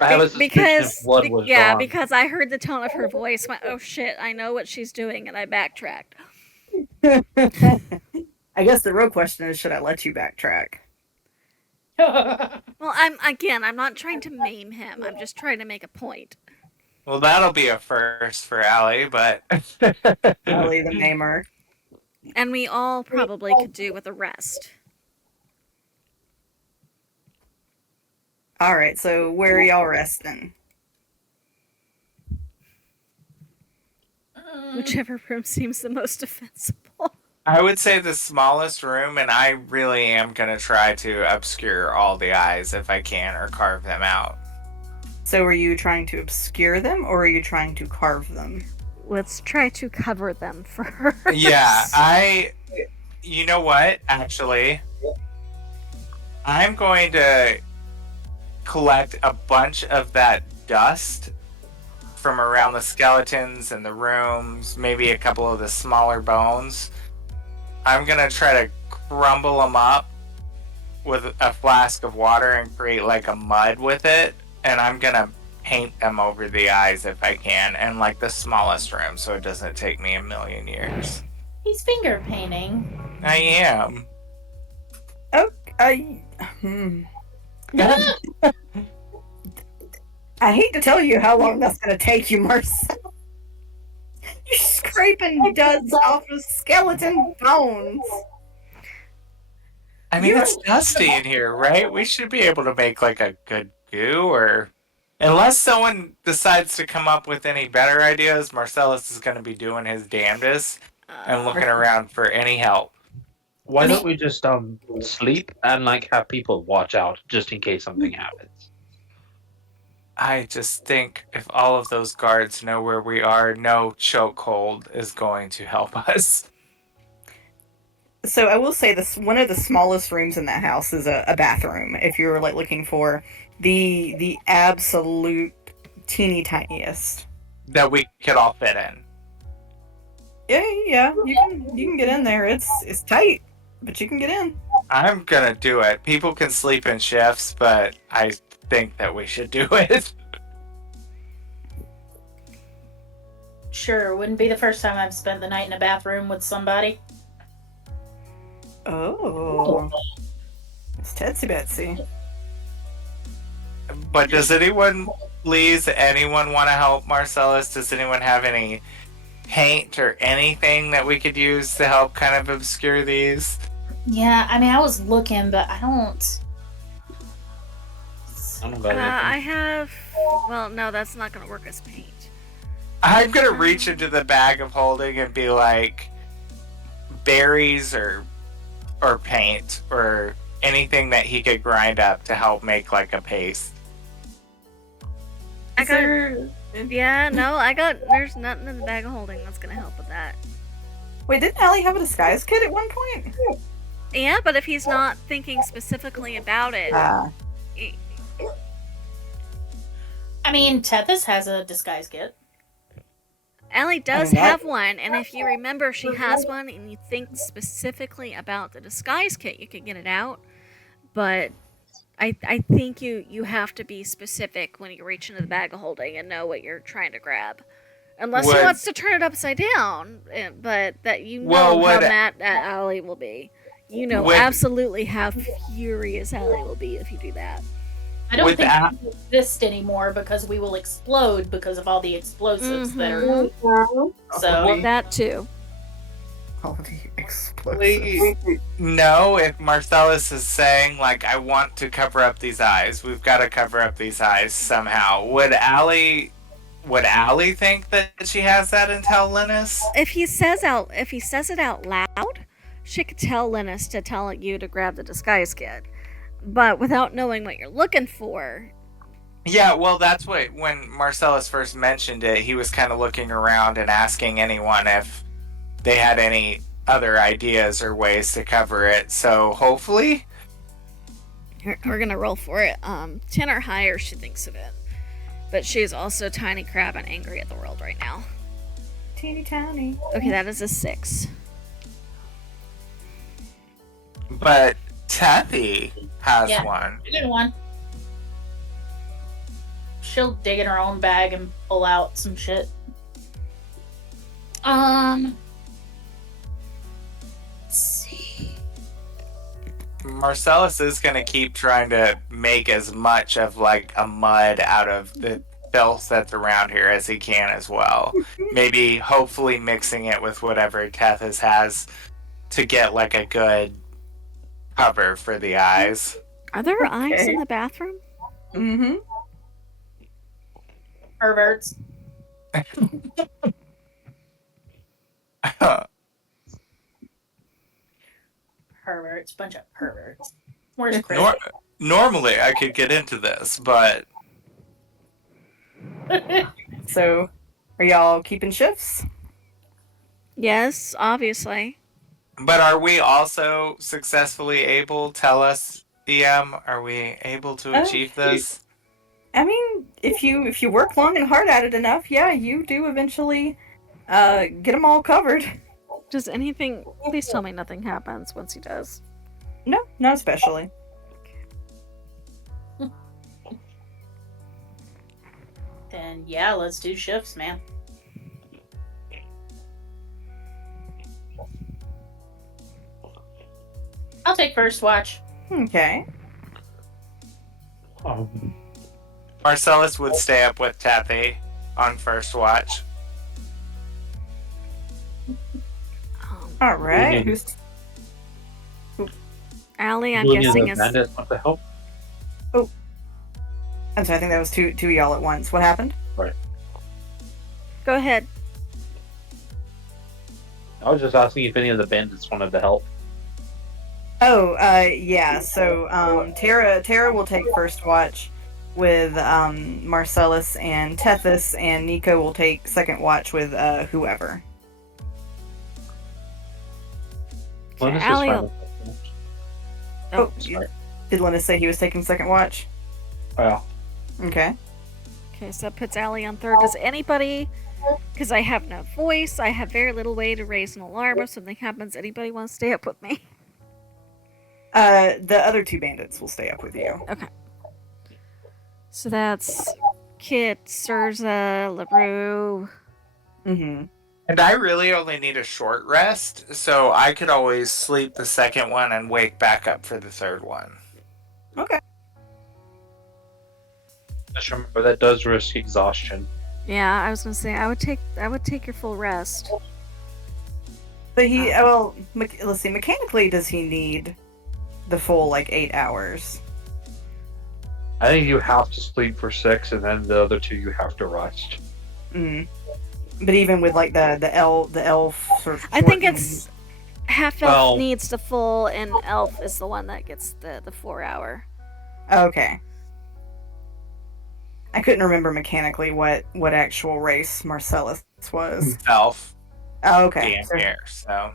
I have a suspicion if blood was gone. Because I heard the tone of her voice, went, oh shit, I know what she's doing, and I backtracked. I guess the real question is, should I let you backtrack? Well, I'm not trying to maim him. I'm just trying to make a point. Well, that'll be a first for Allie, but Allie the Maimer. And we all probably could do with a rest. All right, so where are y'all resting? Whichever room seems the most defensible. I would say the smallest room, and I really am going to try to obscure all the eyes if I can, or carve them out. So are you trying to obscure them, or are you trying to carve them? Let's try to cover them first. Yeah, you know what, actually? I'm going to collect a bunch of that dust from around the skeletons and the rooms, maybe a couple of the smaller bones. I'm going to try to crumble them up with a flask of water and create like a mud with it, and I'm going to paint them over the eyes if I can, and like the smallest room so it doesn't take me a million years. He's finger painting. I am. Oh, I hate to tell you how long that's going to take you, Marcel. You're scraping dust off of skeleton bones. I mean, it's dusty in here, right? We should be able to make like a good goo, or unless someone decides to come up with any better ideas, Marcellus is going to be doing his damnedest and looking around for any help. Why don't we just sleep and like have people watch out just in case something happens? I just think if all of those guards know where we are, no chokehold is going to help us. So I will say this: one of the smallest rooms in that house is a bathroom. If you're like looking for the absolute teeny tiniest that we could all fit in. Yeah, you can get in there. It's tight, but you can get in. I'm gonna do it. People can sleep in shifts, but I think that we should do it. Sure, wouldn't be the first time I've spent the night in a bathroom with somebody. Oh, it's Tetsy Betsy. But does anyone want to help Marcellus? Does anyone have any paint or anything that we could use to help kind of obscure these? Yeah, I mean, I was looking, but I don't got I have. Well, no, that's not going to work as paint. I'm going to reach into the bag of holding and be like, berries or paint or anything that he could grind up to help make like a paste. There's nothing in the bag of holding that's going to help with that. Wait, didn't Allie have a disguise kit at one point? Yeah, but if he's not thinking specifically about it, I mean, Tethys has a disguise kit. Allie does have one, and if you remember, she has one, and you think specifically about the disguise kit, you could get it out. But I think you have to be specific when you reach into the bag of holding and know what you're trying to grab. Unless he wants to turn it upside down, but that how mad Allie will be. You know absolutely how furious Allie will be if you do that. I don't think we exist anymore because we will explode because of all the explosives that are. So that too. All the explosives. No, if Marcellus is saying like, I want to cover up these eyes, we've got to cover up these eyes somehow. Would Allie think that she has that intel, Linus? If he says it out loud, she could tell Linus to tell you to grab the disguise kit. but without knowing what you're looking for. Yeah, well, that's what, when Marcellus first mentioned it, he was kind of looking around and asking anyone if they had any other ideas or ways to cover it. So hopefully, We're gonna roll for it. 10 or higher, she thinks of it. But she's also tiny crab and angry at the world right now. Teeny tiny. Okay, that is a 6. but Tappy has Yeah. one. Good one. She'll dig in her own bag and pull out some shit. Let's see. Marcellus is going to keep trying to make as much of like a mud out of the filth that's around here as he can as well. Maybe hopefully mixing it with whatever Tethys has to get like a good cover for the eyes. Are there eyes Okay. in the bathroom? Mm-hmm. Perverts. Perverts. Bunch of perverts. Where's Chris? Normally I could get into this, but So, are y'all keeping shifts? Yes, obviously. are we also successfully able, tell us, DM, are we able to achieve this? I mean, if you work long and hard at it enough, yeah, you do eventually get them all covered. Does anything... Please tell me nothing happens once he does. No, not especially. Then yeah, let's do shifts, man. I'll take first watch. Okay. Marcellus would stay up with Tappy on first watch. All right. Mhm. Who's Allie, I'm Doing guessing the is... bandits want to help? I'm sorry, I think that was two of y'all at once. What happened? Go ahead. I was just asking if any of the bandits wanted to help. Oh, yeah. So, Tara will take first watch with Marcellus and Tethys, and Nico will take second watch with whoever. Linus is Allie fine will- with that. Oh, Sorry. did Linus say he was taking second watch? Well, Okay. Okay, so that puts Allie on third. Does anybody... Because I have no voice, I have very little way to raise an alarm if something happens. Anybody want to stay up with me? The other two bandits will stay up with you. So that's Kit, Surza, LaRue. Mm-hmm. And I really only need a short rest, so I could always sleep the second one and wake back up for the third one. Okay. just remember that does risk exhaustion. Yeah, I was gonna say I would take your full rest. But let's see. Mechanically, does he need the full 8 hours? I think you have to sleep for 6, and then the other 2 you have to rest. Mm. But even with the elf sort of. I think shortened- it's half elf Well- needs the full, and elf is the one that gets the 4 hour. Okay. I couldn't remember mechanically what actual race Marcellus was. Elf. Oh, okay. Being So- here, so.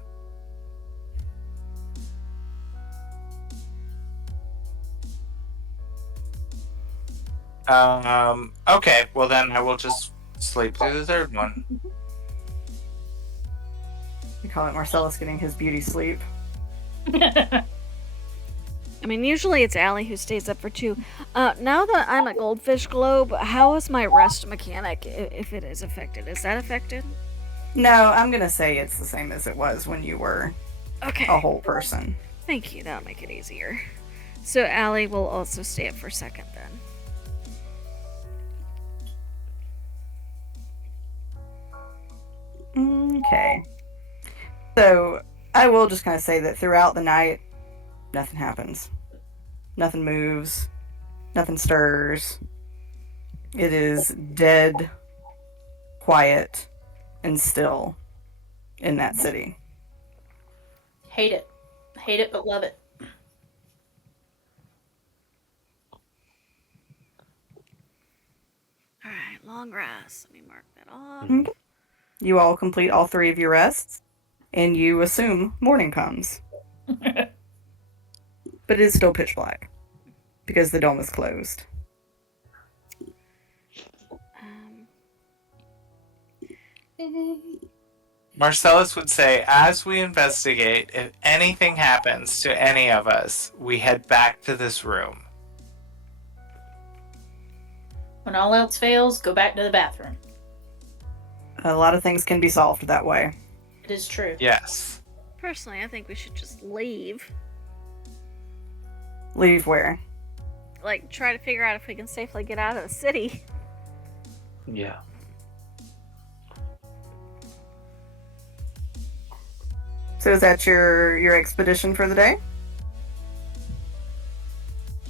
Okay, well then I will just sleep through the third one. We call it Marcellus getting his beauty sleep. I mean, usually it's Allie who stays up for 2. Now that I'm a goldfish globe, how is my rest mechanic, if it is affected? Is that affected? No, I'm gonna say it's the same as it was when you were Okay. a whole person. Thank you. That'll make it easier. So Allie will also stay up for second then. Okay. So I will just kind of say that throughout the night, nothing happens. Nothing moves. Nothing stirs. It is dead, quiet, and still in that city. Hate it. Hate it, but love it. Long rest. Let me mark that off. Okay. You all complete all 3 of your rests, and you assume morning comes. But it is still pitch black because the dome is closed. Marcellus would say, as we investigate, if anything happens to any of us, we head back to this room. When all else fails, go back to the bathroom. A lot of things can be solved that way. It is true. Yes. Personally, I think we should just leave. Leave where? Like, try to figure out if we can safely get out of the city. Yeah. So is that your expedition for the day?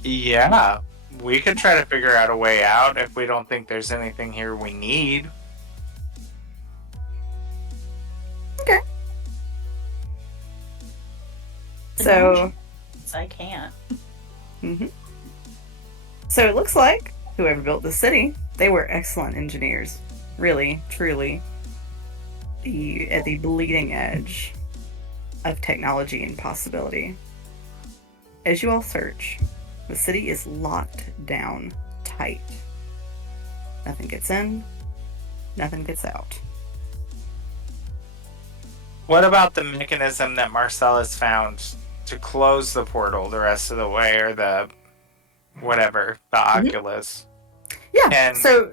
Yeah. We could try to figure out a way out if we don't think there's anything here we need. Okay. So... I can't. Mm-hmm. So it looks like whoever built the city, they were excellent engineers. Really, truly. At the bleeding edge of technology and possibility. As you all search, the city is locked down tight. Nothing gets in, nothing gets out. What about the mechanism that Marcellus found to close the portal the rest of the way, or the whatever, the Oculus? Yeah, And- so...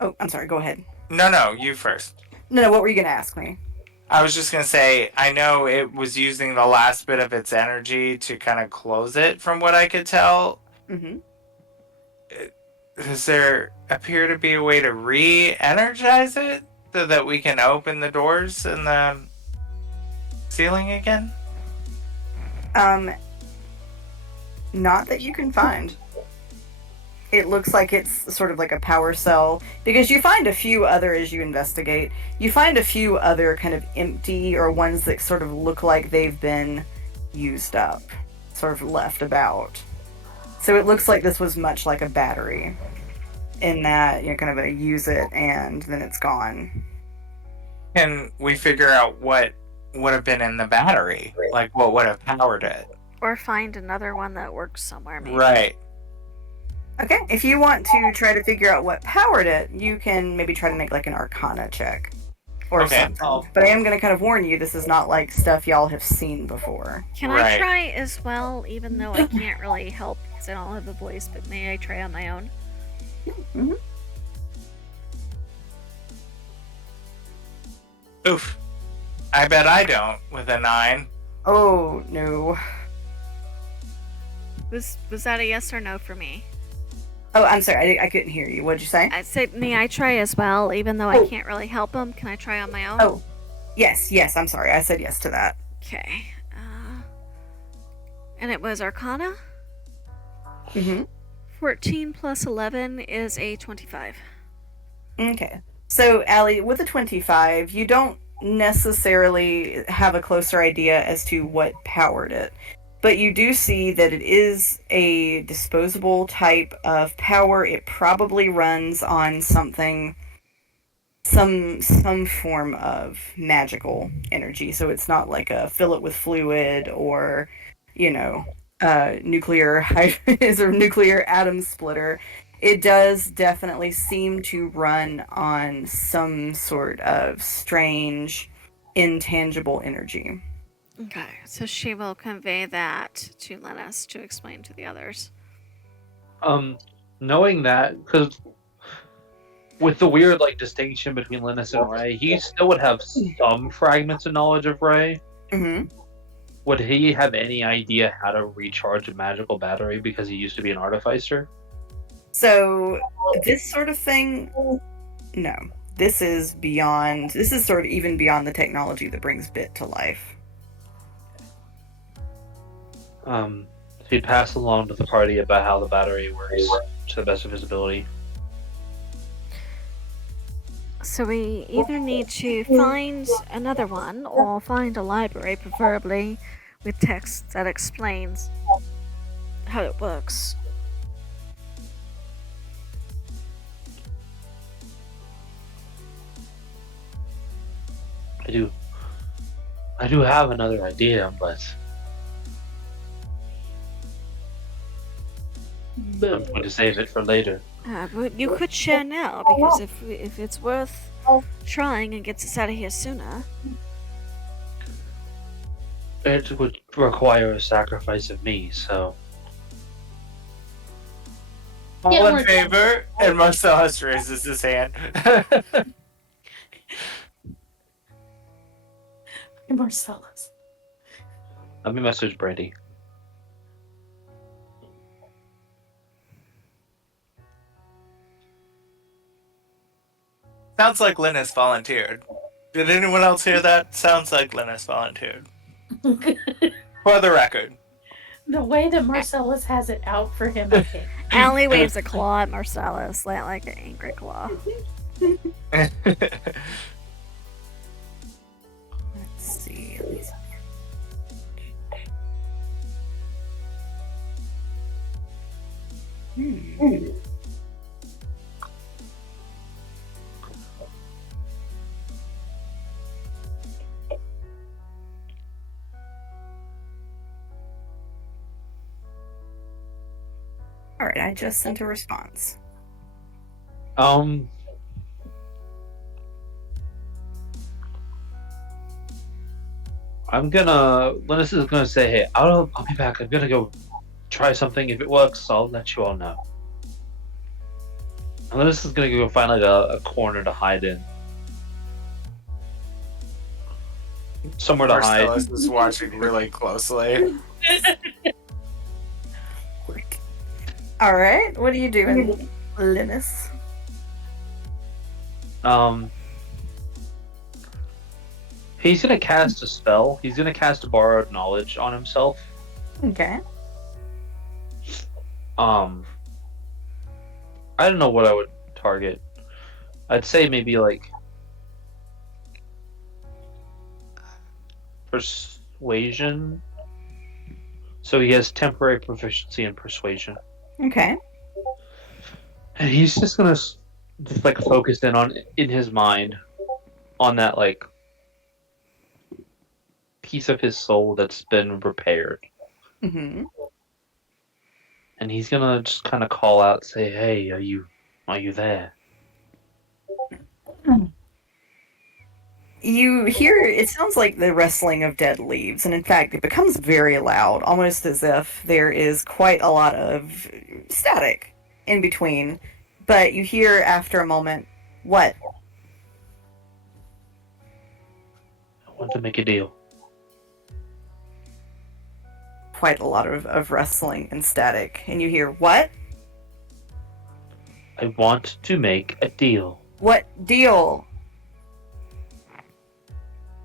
Oh, I'm sorry, go ahead. No, you first. No, what were you going to ask me? I was just going to say, I know it was using the last bit of its energy to kind of close it, from what I could tell. Mm-hmm. Does there appear to be a way to re-energize it so that we can open the doors in the ceiling again? Not that you can find. It looks like it's sort of like a power cell, because you find a few other, as you investigate, you find a few other kind of empty, or ones that sort of look like they've been used up, sort of left about. So it looks like this was much like a battery, in that, kind of a use it and then it's gone. Can we figure out what would have been in the battery? Like, what would have powered it? Or find another one that works somewhere, maybe. Right. Okay, if you want to try to figure out what powered it, you can maybe try to make like an Arcana check. Or Okay. something. But I am going to kind of warn you, this is not like stuff y'all have seen before. Can I Right. try as well, even though I can't really help because I don't have the voice, but may I try on my own? Mm-hmm. Oof. I bet I don't, with a 9. Oh, no. Was that a yes or no for me? Oh, I'm sorry, I couldn't hear you. What'd you say? I said, may I try as well, even though I can't really help him? Can I try on my own? Oh, yes, I'm sorry. I said yes to that. Okay. And it was Arcana? Mm-hmm. 14 plus 11 is a 25. Okay. So, Allie, with a 25, you don't necessarily have a closer idea as to what powered it. But you do see that it is a disposable type of power. It probably runs on something, some form of magical energy. So it's not like a fill it with fluid or, nuclear or nuclear atom splitter. It does definitely seem to run on some sort of strange, intangible energy. Okay, so she will convey that to Linus to explain to the others. Knowing that, because with the weird distinction between Linus and Ray, he still would have some fragments of knowledge of Ray. Mm-hmm. Would he have any idea how to recharge a magical battery because he used to be an artificer? So this sort of thing, no. This is sort of even beyond the technology that brings Bit to life. He'd pass along to the party about how the battery works to the best of his ability. So we either need to find another one or find a library, preferably with text that explains how it works. I do have another idea, but I'm going to save it for later. But you could share now, because if it's worth trying and gets us out of here sooner. It would require a sacrifice of me, so Yeah, All in we're- favor? And Marcellus raises his hand. Marcellus. let me message Brady. Sounds like Lynn has volunteered. Did anyone else hear that? Sounds like Lynn has volunteered. For the record. The way that Marcellus has it out for him, I think. Allie waves a claw at Marcellus, like an angry claw. Let's see. All right, I just sent a response. Linus is gonna say, hey, I'll be back. I'm gonna go try something. If it works, I'll let you all know. And Linus is gonna go find like a corner to hide in. Somewhere to hide. Marcellus is watching really closely. All right, what are you doing, Linus? He's gonna cast a spell. He's gonna cast Borrowed Knowledge on himself. Okay. I don't know what I would target. I'd say maybe like persuasion. So he has temporary proficiency in persuasion. Okay. And he's just gonna just like focus in his mind on that like piece of his soul that's been repaired. Mm-hmm. And he's gonna just kind of call out, say, "Hey, are you there?" You hear, it sounds like the rustling of dead leaves, and in fact, it becomes very loud, almost as if there is quite a lot of static in between. But you hear after a moment, what? I want to make a deal. Quite a lot of rustling and static. And you hear, what? I want to make a deal. What deal?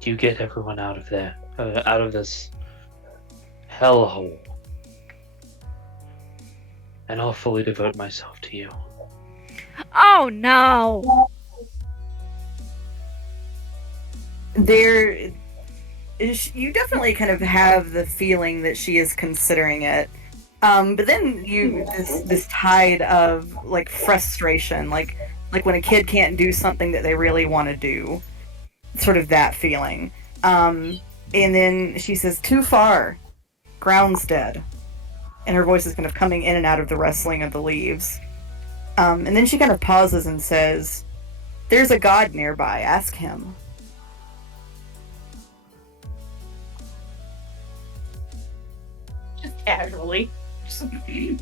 You get everyone out of there, out of this hellhole, and I'll fully devote myself to you. Oh no! You definitely kind of have the feeling that she is considering it. But then this tide of like frustration, like when a kid can't do something that they really want to do, sort of that feeling. And then she says, "Too far, ground's dead," and her voice is kind of coming in and out of the rustling of the leaves. And then she kind of pauses and says, "There's a god nearby. Ask him." Just casually. I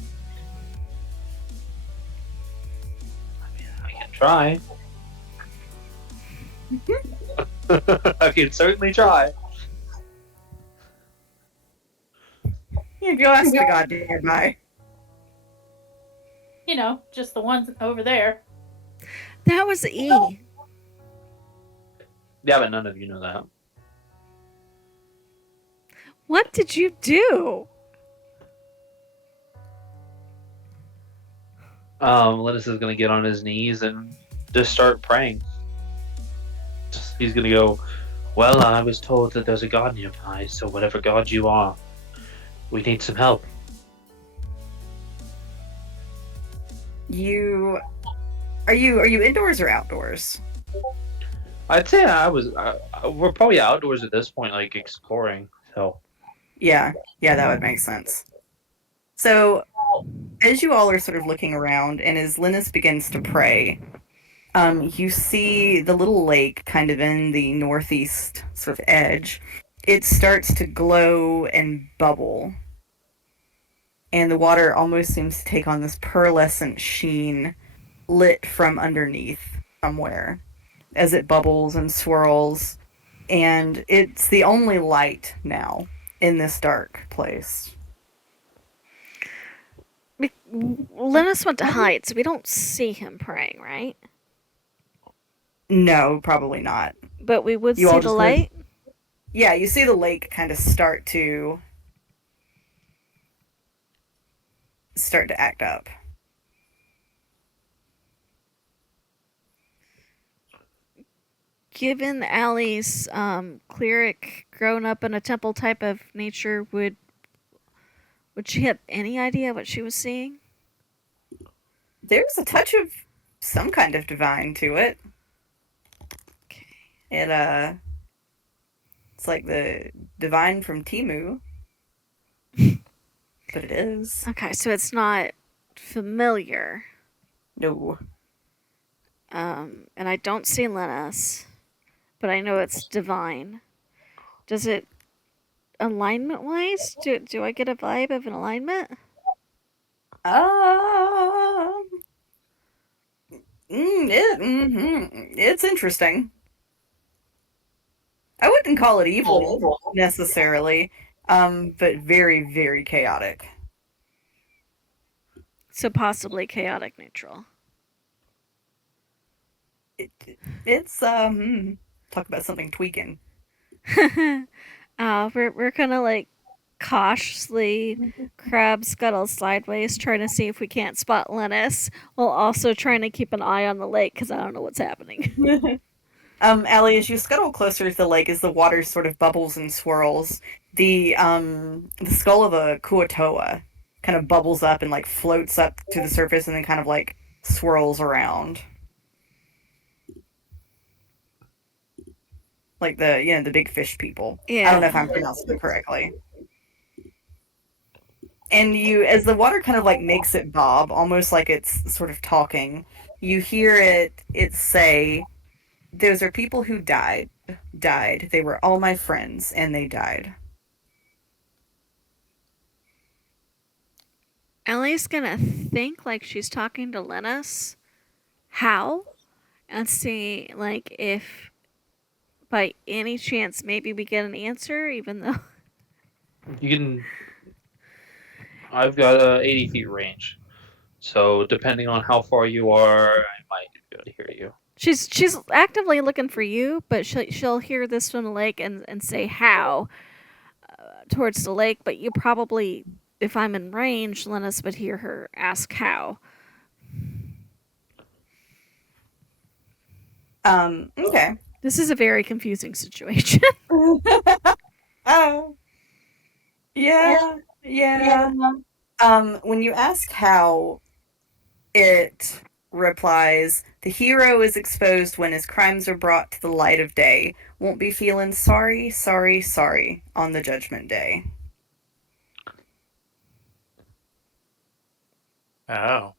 can try. I can certainly try. Yeah, go ask the god nearby. You know, just the ones over there. That was E. Yeah, but none of you know that. What did you do? Linus is gonna get on his knees and just start praying. He's gonna go, "Well, I was told that there's a god nearby, so whatever god you are, we need some help." Are you indoors or outdoors? I'd say we're probably outdoors at this point, like exploring. So Yeah, that would make sense. So, as you all are sort of looking around, and as Linus begins to pray, you see the little lake kind of in the northeast sort of edge. It starts to glow and bubble, and the water almost seems to take on this pearlescent sheen lit from underneath somewhere as it bubbles and swirls. And it's the only light now in this dark place. Linus went to hide, so we don't see him praying, right? No, probably not. But we would You see all the just light. Yeah, you see the lake kind of start to act up. Given Allie's cleric grown up in a temple type of nature, would she have any idea what she was seeing? There's a touch of some kind of divine to it. Okay. It's like the divine from Timu. But it is. Okay, so it's not familiar. No. And I don't see Linus, but I know it's divine. Does it alignment wise? Do I get a vibe of an alignment? It's interesting. I wouldn't call it evil necessarily, but very, very chaotic. So possibly chaotic neutral. It's talk about something tweaking. We're kind of like cautiously crab scuttle sideways, trying to see if we can't spot Linus, while also trying to keep an eye on the lake because I don't know what's happening. Allie, as you scuttle closer to the lake, as the water sort of bubbles and swirls, the skull of a kuatoa kind of bubbles up and like floats up to the surface and then kind of like swirls around. Like the big fish people. Yeah. I don't know if I'm pronouncing it correctly. And as the water kind of like makes it bob, almost like it's sort of talking, you hear it say, "Those are people who died. They were all my friends, and they died." Ellie's gonna think like she's talking to Linus. How? And see like if by any chance maybe we get an answer, even though you can. I've got a 80 feet range, so depending on how far you are, I might be able to hear you. she's actively looking for you, but she'll hear this from the lake and say how towards the lake. But you probably, if I'm in range, Linus would hear her ask how. Okay. This is a very confusing situation. Oh. Yeah. When you ask how, it replies, "The hero is exposed when his crimes are brought to the light of day. Won't be feeling sorry on the judgment day." Oh.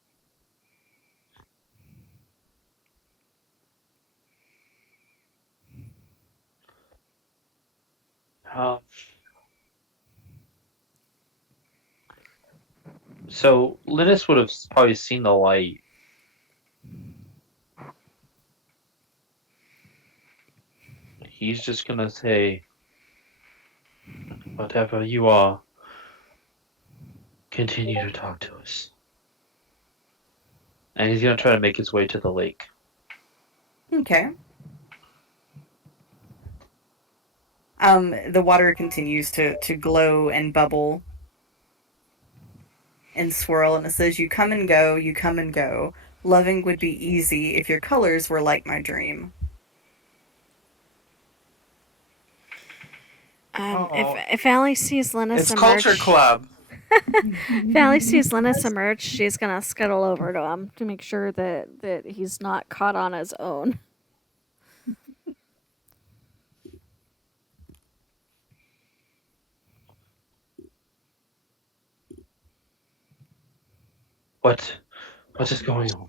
So Linus would have probably seen the light. He's just gonna say, "Whatever you are, continue to talk to us." And he's gonna try to make his way to the lake. Okay. The water continues to glow and bubble and swirl, and it says, "You come and go. Loving would be easy if your colors were like my dream." If Allie sees Linus It's emerge, Culture Club. if Allie sees Linus emerge, she's gonna scuttle over to him to make sure that he's not caught on his own. What is going on?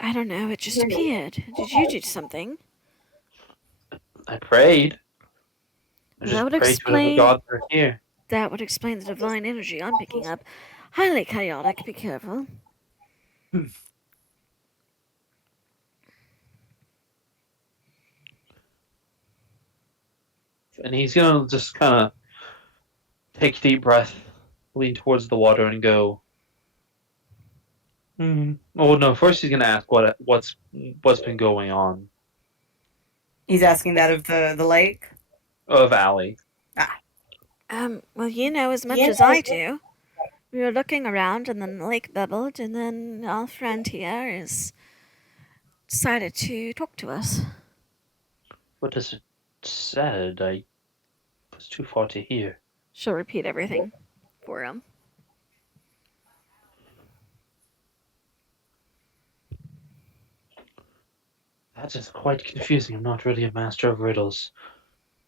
I don't know, it just appeared. Did you do something? I prayed. I Well, just that would prayed to whatever explain. gods are here. That would explain the divine energy I'm picking up. Highly chaotic, be careful. And he's gonna just kind of take a deep breath, lean towards the water, and go. Oh no! First, he's gonna ask what's been going on. He's asking that of the lake. Of Allie. Well, you know as much as I do. We were looking around and then the lake bubbled and then our friend here is decided to talk to us. What does it said? I was too far to hear. She'll repeat everything for him. That is quite confusing. I'm not really a master of riddles.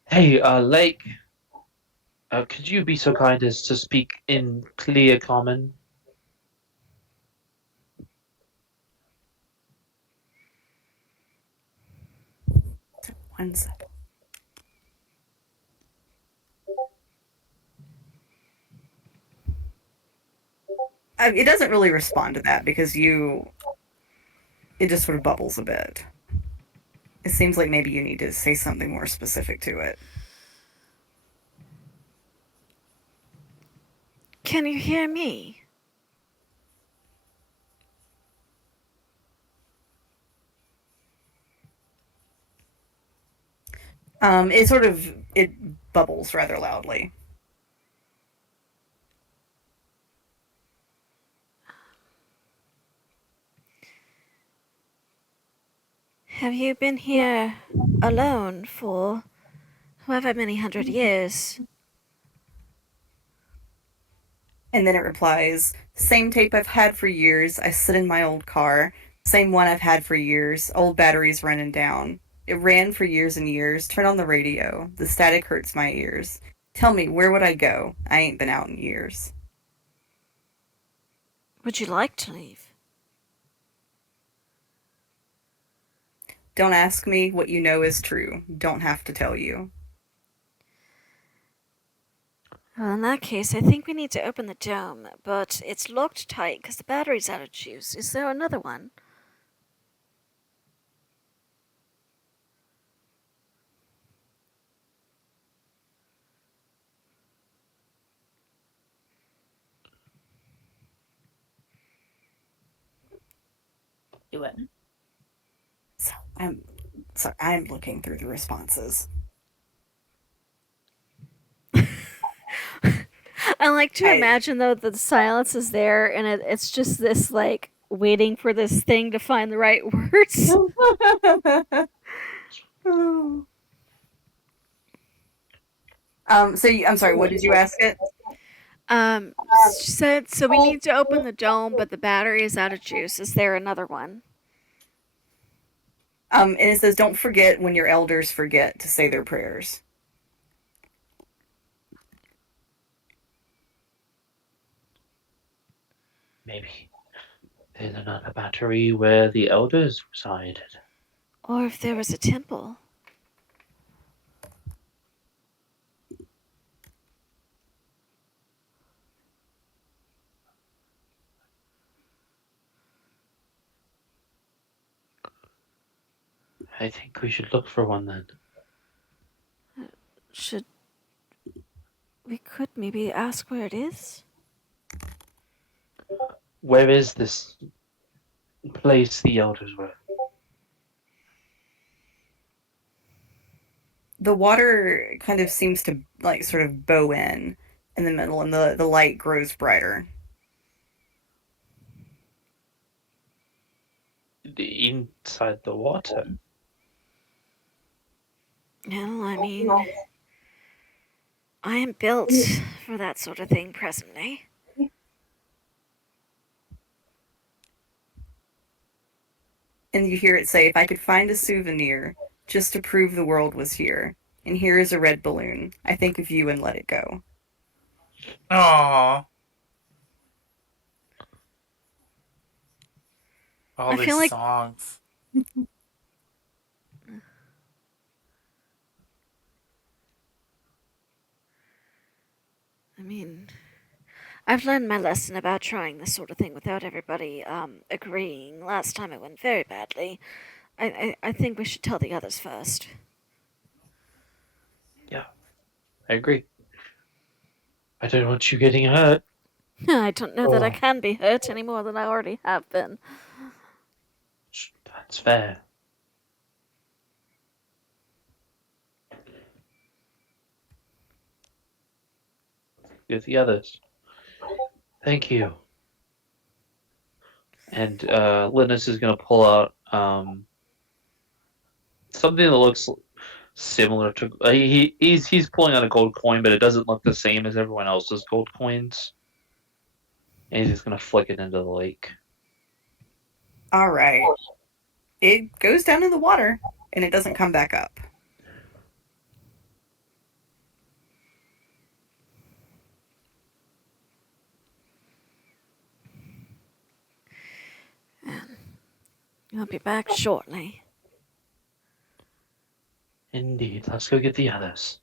Hey, Lake. Could you be so kind as to speak in clear common? One second. It doesn't really respond to that because it just sort of bubbles a bit. It seems like maybe you need to say something more specific to it. Can you hear me? It bubbles rather loudly. Have you been here alone for however many 100 years? And then it replies, same tape I've had for years. I sit in my old car. Same one I've had for years. Old batteries running down. It ran for years and years. Turn on the radio. The static hurts my ears. Tell me, where would I go? I ain't been out in years. Would you like to leave? Don't ask me what you know is true. Don't have to tell you. Well, in that case, I think we need to open the dome, but it's locked tight because the battery's out of juice. Is there another one? Do it. So I'm looking through the responses. I like to imagine, though, that the silence is there and it's just this, like, waiting for this thing to find the right words. I'm sorry, what did you ask it? She said, so we need to open the dome, but the battery is out of juice. Is there another one? And it says, don't forget when your elders forget to say their prayers. Maybe there's another battery where the elders resided. Or if there was a temple. I think we should look for one then. We could maybe ask where it is? Where is this place the elders were? The water kind of seems to like sort of bow in the middle, and the light grows brighter. Inside the water? No, I mean, I am built for that sort of thing presently. And you hear it say, if I could find a souvenir just to prove the world was here, and here is a red balloon, I think of you and let it go. Aww. All I these feel like- songs. I mean, I've learned my lesson about trying this sort of thing without everybody agreeing. Last time it went very badly. I think we should tell the others first. I agree. I don't want you getting hurt. I don't know that I Oh. can be hurt any more than I already have been. That's fair. Get the others. Thank you. And Linus is gonna pull out something that looks similar to he's pulling out a gold coin, but it doesn't look the same as everyone else's gold coins. And he's just gonna flick it into the lake. All right. It goes down in the water, and it doesn't come back up. You'll be back shortly. Indeed. Let's go get the others.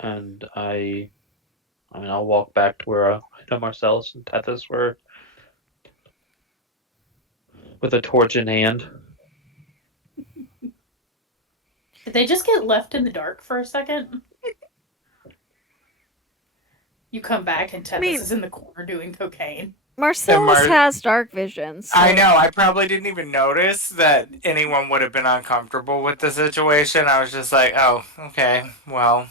And I'll walk back to where I know Marcellus and Tethys were with a torch in hand. Did they just get left in the dark for a second? You come back and Tethys is in the corner doing cocaine. Marcellus has dark vision. So... I know. I probably didn't even notice that anyone would have been uncomfortable with the situation. I was just like, oh, okay, well.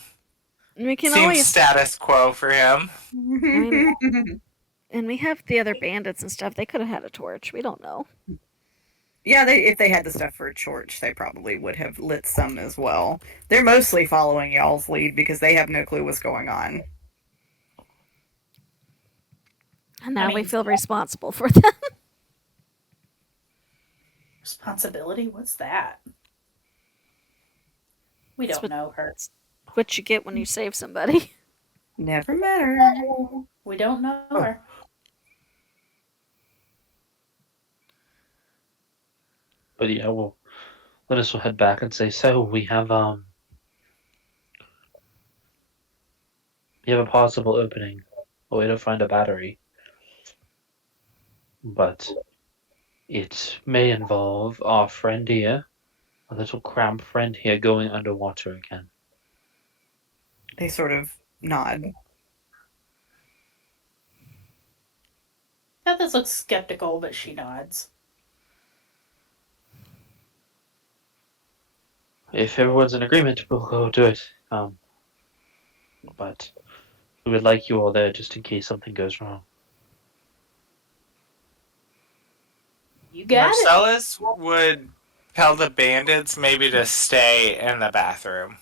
We can Seems always status quo for him. And we have the other bandits and stuff. They could have had a torch. We don't know. Yeah, if they had the stuff for a torch, they probably would have lit some as well. They're mostly following y'all's lead because they have no clue what's going on. And now we feel responsible for them. Responsibility? What's that? We don't know her. What you get when you save somebody. Never met her. We don't know her. But yeah, Linus will head back and say, so we have a possible opening, a way to find a battery. But it may involve our friend here, a little cramp friend here, going underwater again. They sort of nod. Tethys looks skeptical, but she nods. If everyone's in agreement, we'll go do it. But we would like you all there just in case something goes wrong. You got Marcellus would tell the bandits maybe to stay in the bathroom.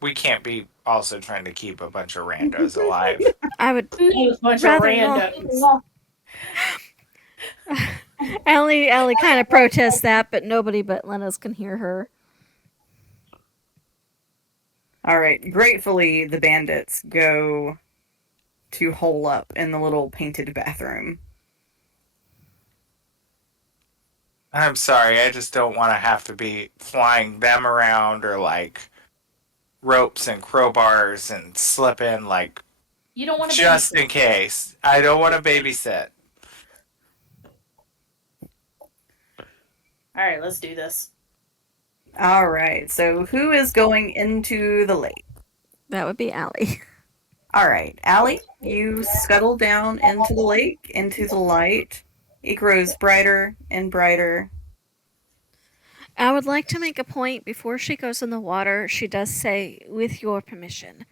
We can't be also trying to keep a bunch of randos alive. I would it. A bunch of rather randos. Allie kind of protests that, but nobody but Linus can hear her. All right. Gratefully, the bandits go to hole up in the little painted bathroom. I'm sorry, I just don't want to have to be flying them around or like ropes and crowbars and slip in like You don't want to just in case. I don't want to babysit. All right, let's do this. All right. So who is going into the lake? That would be Allie. All right. Allie, you scuttle down into the lake, into the light. It grows brighter and brighter. I would like to make a point before she goes in the water. She does say, with your permission.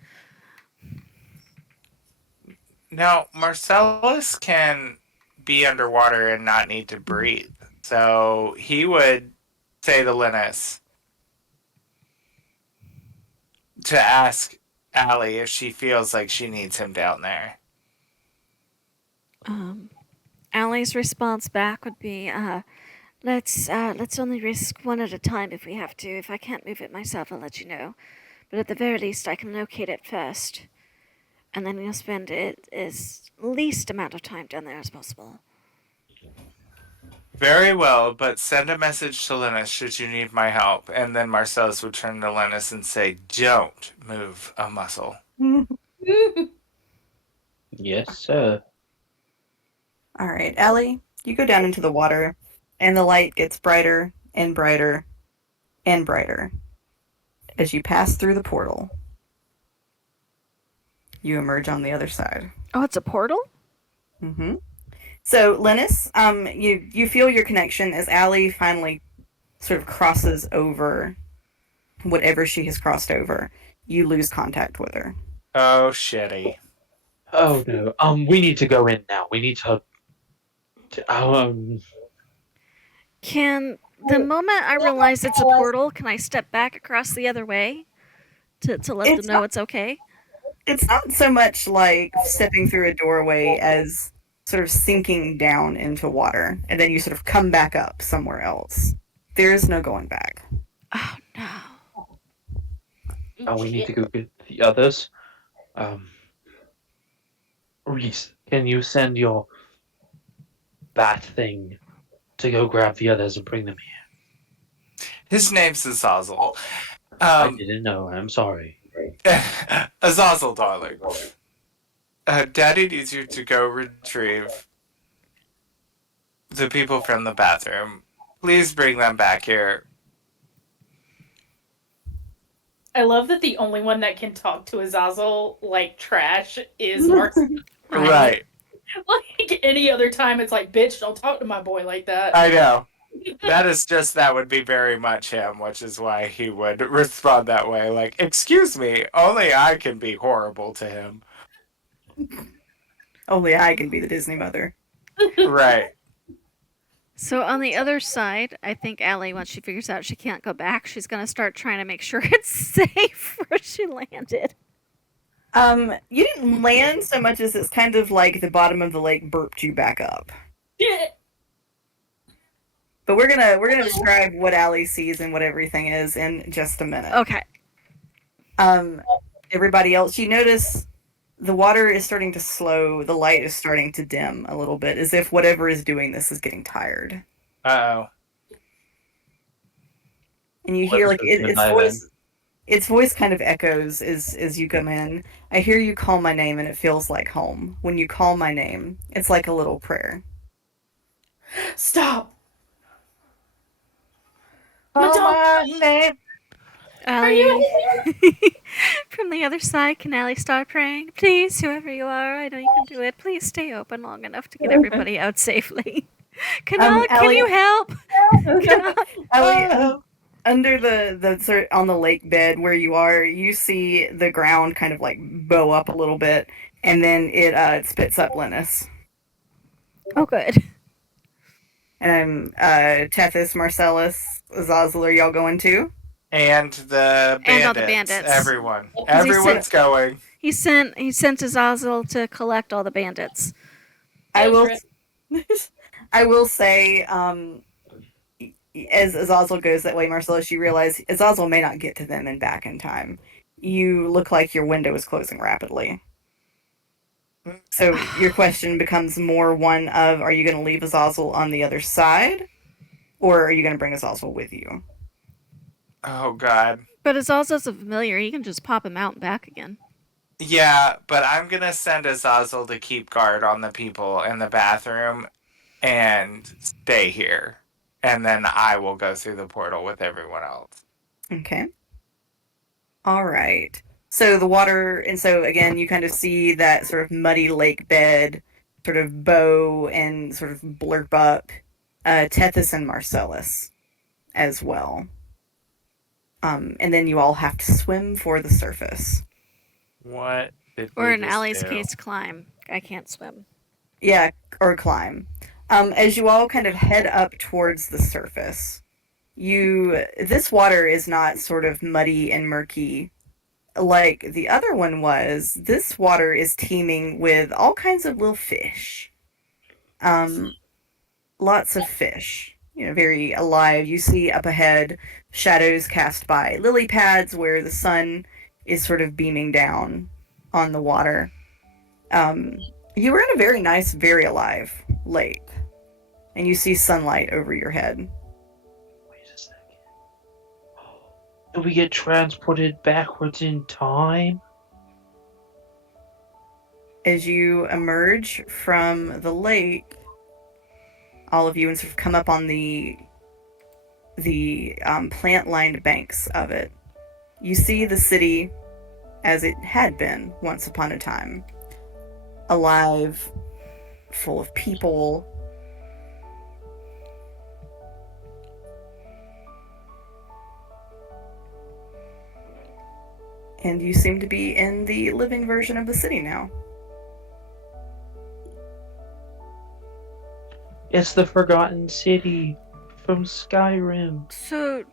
Now, Marcellus can be underwater and not need to breathe. So he would say to Linus to ask Allie if she feels like she needs him down there. Allie's response back would be, let's only risk one at a time if we have to. If I can't move it myself, I'll let you know. But at the very least, I can locate it first. and then you'll spend it as least amount of time down there as possible. Very well, but send a message to Linus should you need my help. And then Marcellus would turn to Linus and say, don't move a muscle. Yes, sir. All right, Allie, you go down into the water, and the light gets brighter and brighter and brighter as you pass through the portal. You emerge on the other side. Oh, it's a portal? Mm-hmm. So, Linus, you feel your connection as Allie finally sort of crosses over whatever she has crossed over. You lose contact with her. Oh, shitty. Oh no. We need to go in now. We need to. Can the moment I realize it's a portal, can I step back across the other way to let them know it's okay? It's not so much like stepping through a doorway as sort of sinking down into water, and then you sort of come back up somewhere else. There is no going back. Oh no. We need to go get the others. Reese, can you send your bat thing to go grab the others and bring them here? His name's Azazel. I didn't know. I'm sorry. Azazel, darling. Daddy needs you to go retrieve the people from the bathroom. Please bring them back here. I love that the only one that can talk to Azazel like trash is Marcy. Right. Like any other time, it's like, bitch, don't talk to my boy like that. I know. That would be very much him, which is why he would respond that way. Like, excuse me, only I can be horrible to him. Only I can be the Disney mother. Right. So on the other side, I think Allie, once she figures out she can't go back, she's going to start trying to make sure it's safe where she landed. You didn't land so much as it's kind of like the bottom of the lake burped you back up. Yeah. But we're gonna describe what Allie sees and what everything is in just a minute. Okay. Everybody else, you notice the water is starting to slow, the light is starting to dim a little bit, as if whatever is doing this is getting tired. Uh-oh. And you hear like its voice kind of echoes as you come in. I hear you call my name and it feels like home. When you call my name, it's like a little prayer. Stop. My name. Allie, from the other side, can Allie start praying? Please, whoever you are, I know you can do it. Please stay open long enough to get everybody out safely. Can you help? Allie, under the sort on the lake bed where you are, you see the ground kind of like bow up a little bit, and then it spits up Linus. Oh, good. And Tethys, Marcellus, Azazel, are y'all going too? And the bandits. And all the bandits. Everyone. 'Cause Everyone's going. He sent Azazel to collect all the bandits. I will say, as Azazel goes that way, Marcellus, you realize Azazel may not get to them and back in time. You look like your window is closing rapidly. So your question becomes more one of, are you going to leave Azazel on the other side? Or are you going to bring Azazel with you? Oh, God. But Azazel's a familiar. He can just pop him out and back again. Yeah, but I'm going to send Azazel to keep guard on the people in the bathroom and stay here. And then I will go through the portal with everyone else. Okay. All right. So the water, and so again, you kind of see that sort of muddy lake bed sort of bow and sort of blurp up Tethys and Marcellus as well. And then you all have to swim for the surface. What did Or we in just Allie's do? case, climb. I can't swim. Yeah, or climb. As you all kind of head up towards the surface, this water is not sort of muddy and murky like the other one was. This water is teeming with all kinds of little fish. Lots of fish. Very alive. You see up ahead shadows cast by lily pads where the sun is sort of beaming down on the water. You were in a very nice, very alive lake, and you see sunlight over your head. Wait a second. Do we get transported backwards in time? As you emerge from the lake, all of you, and sort of come up on the plant-lined banks of it, you see the city as it had been once upon a time. Alive, full of people. And you seem to be in the living version of the city now. It's the Forgotten City from Skyrim. So,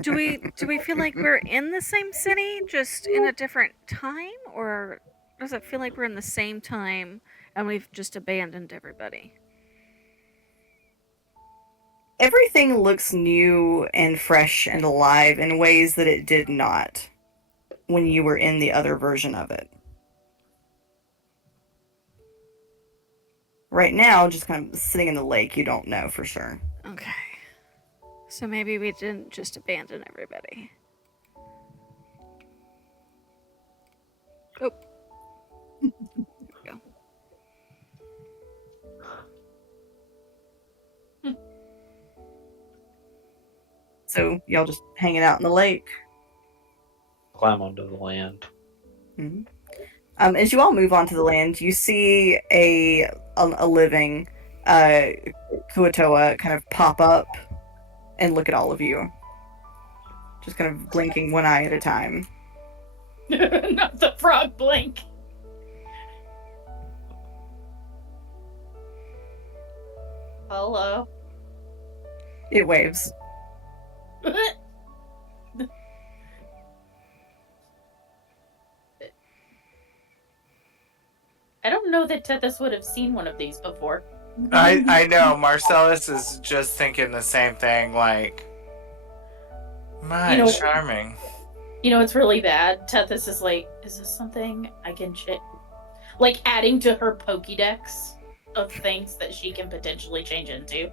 do we feel like we're in the same city, just in a different time, or does it feel like we're in the same time and we've just abandoned everybody? Everything looks new and fresh and alive in ways that it did not when you were in the other version of it. Right now, just kind of sitting in the lake, you don't know for sure. Okay. So maybe we didn't just abandon everybody. Oh. There we go. So y'all just hanging out in the lake. Climb onto the land. Mm-hmm. As you all move onto the land, you see a living Kuatoa kind of pop up and look at all of you. Just kind of blinking one eye at a time. Not the frog blink. Hello. It waves. I don't know that Tethys would have seen one of these before. I know. Marcellus is just thinking the same thing. Like, my charming. You know, it's really bad. Tethys is like, is this something I can like adding to her Pokédex of things that she can potentially change into.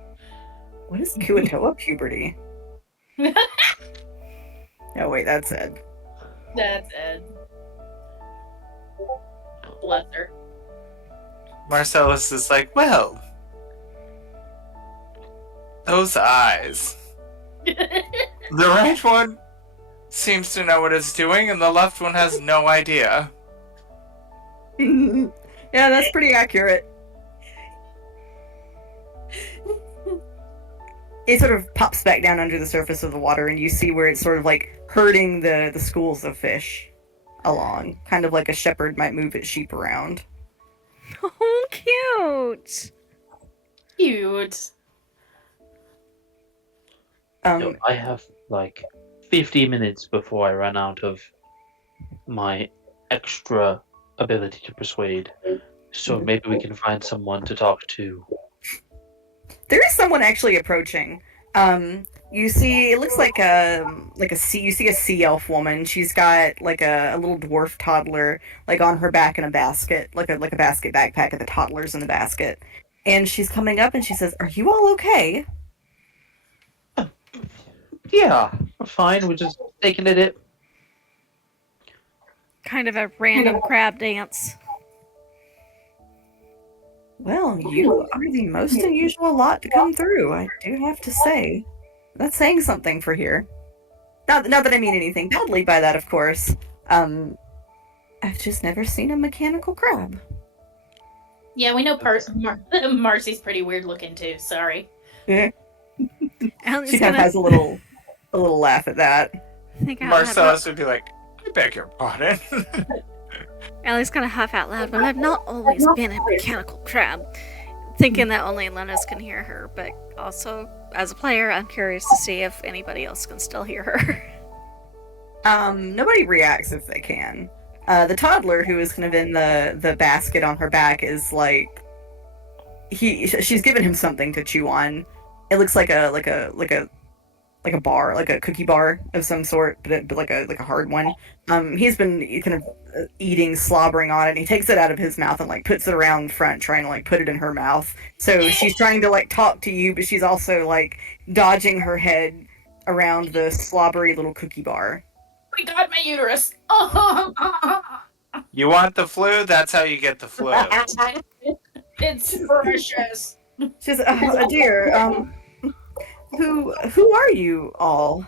What is Kuatoa puberty? Oh wait, that's Ed. That's Ed. Bless her. Marcellus is like, well, those eyes. The right one seems to know what it's doing, and the left one has no idea. Yeah, that's pretty accurate. It sort of pops back down under the surface of the water, and you see where it's sort of like herding the schools of fish along, kind of like a shepherd might move its sheep around. Oh, cute! Cute. So I have like 50 minutes before I run out of my extra ability to persuade. So maybe we can find someone to talk to. There is someone actually approaching. You see, it looks like you see a sea elf woman. She's got like a little dwarf toddler like on her back in a basket, like a basket backpack, and the toddler's in the basket. And she's coming up and she says, "Are you all okay?" Yeah, we're fine. We're just taking it. Kind of a random crab dance. Well, you are the most unusual lot to come through, I do have to say. That's saying something for here. Not that I mean anything badly by that, of course. I've just never seen a mechanical crab. Yeah, we know Marcy's pretty weird looking too. Sorry. Yeah. She kind of has a little laugh at that. Marcellus would be like, I beg your pardon. Ellie's gonna huff out loud, but I've not always been a mechanical crab. Thinking that only Linus can hear her, but also, as a player, I'm curious to see if anybody else can still hear her. Nobody reacts if they can. The toddler, who is kind of in the basket on her back, is like she's given him something to chew on. It looks like a a bar, like a cookie bar of some sort, but like a hard one. He's been kind of eating, slobbering on it, and he takes it out of his mouth and like puts it around front, trying to like put it in her mouth. So she's trying to like talk to you, but she's also like dodging her head around the slobbery little cookie bar. Oh my god, my uterus. You want the flu? That's how you get the flu. It's precious. She's dear. Who are you all?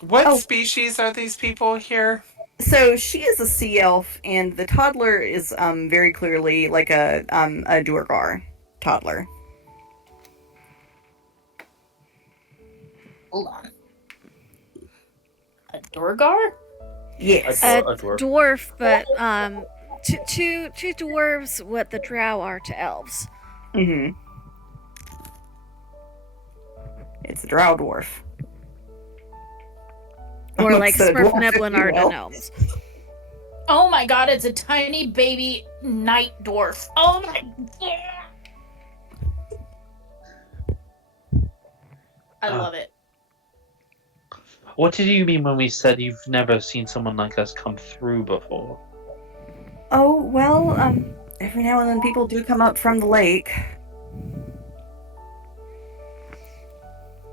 What species are these people here? So she is a sea elf, and the toddler is very clearly like a Duergar toddler. Hold on. A Dorgar? Yes. A dwarf. dwarf, but two dwarves what the drow are to elves. Mm-hmm. It's a drow dwarf. Or like So Smurf dwarf, if Niblin you are to will. gnomes. Oh my god, it's a tiny baby night dwarf. Oh my god. I love it. What did you mean when we said you've never seen someone like us come through before? Oh, well, every now and then people do come up from the lake.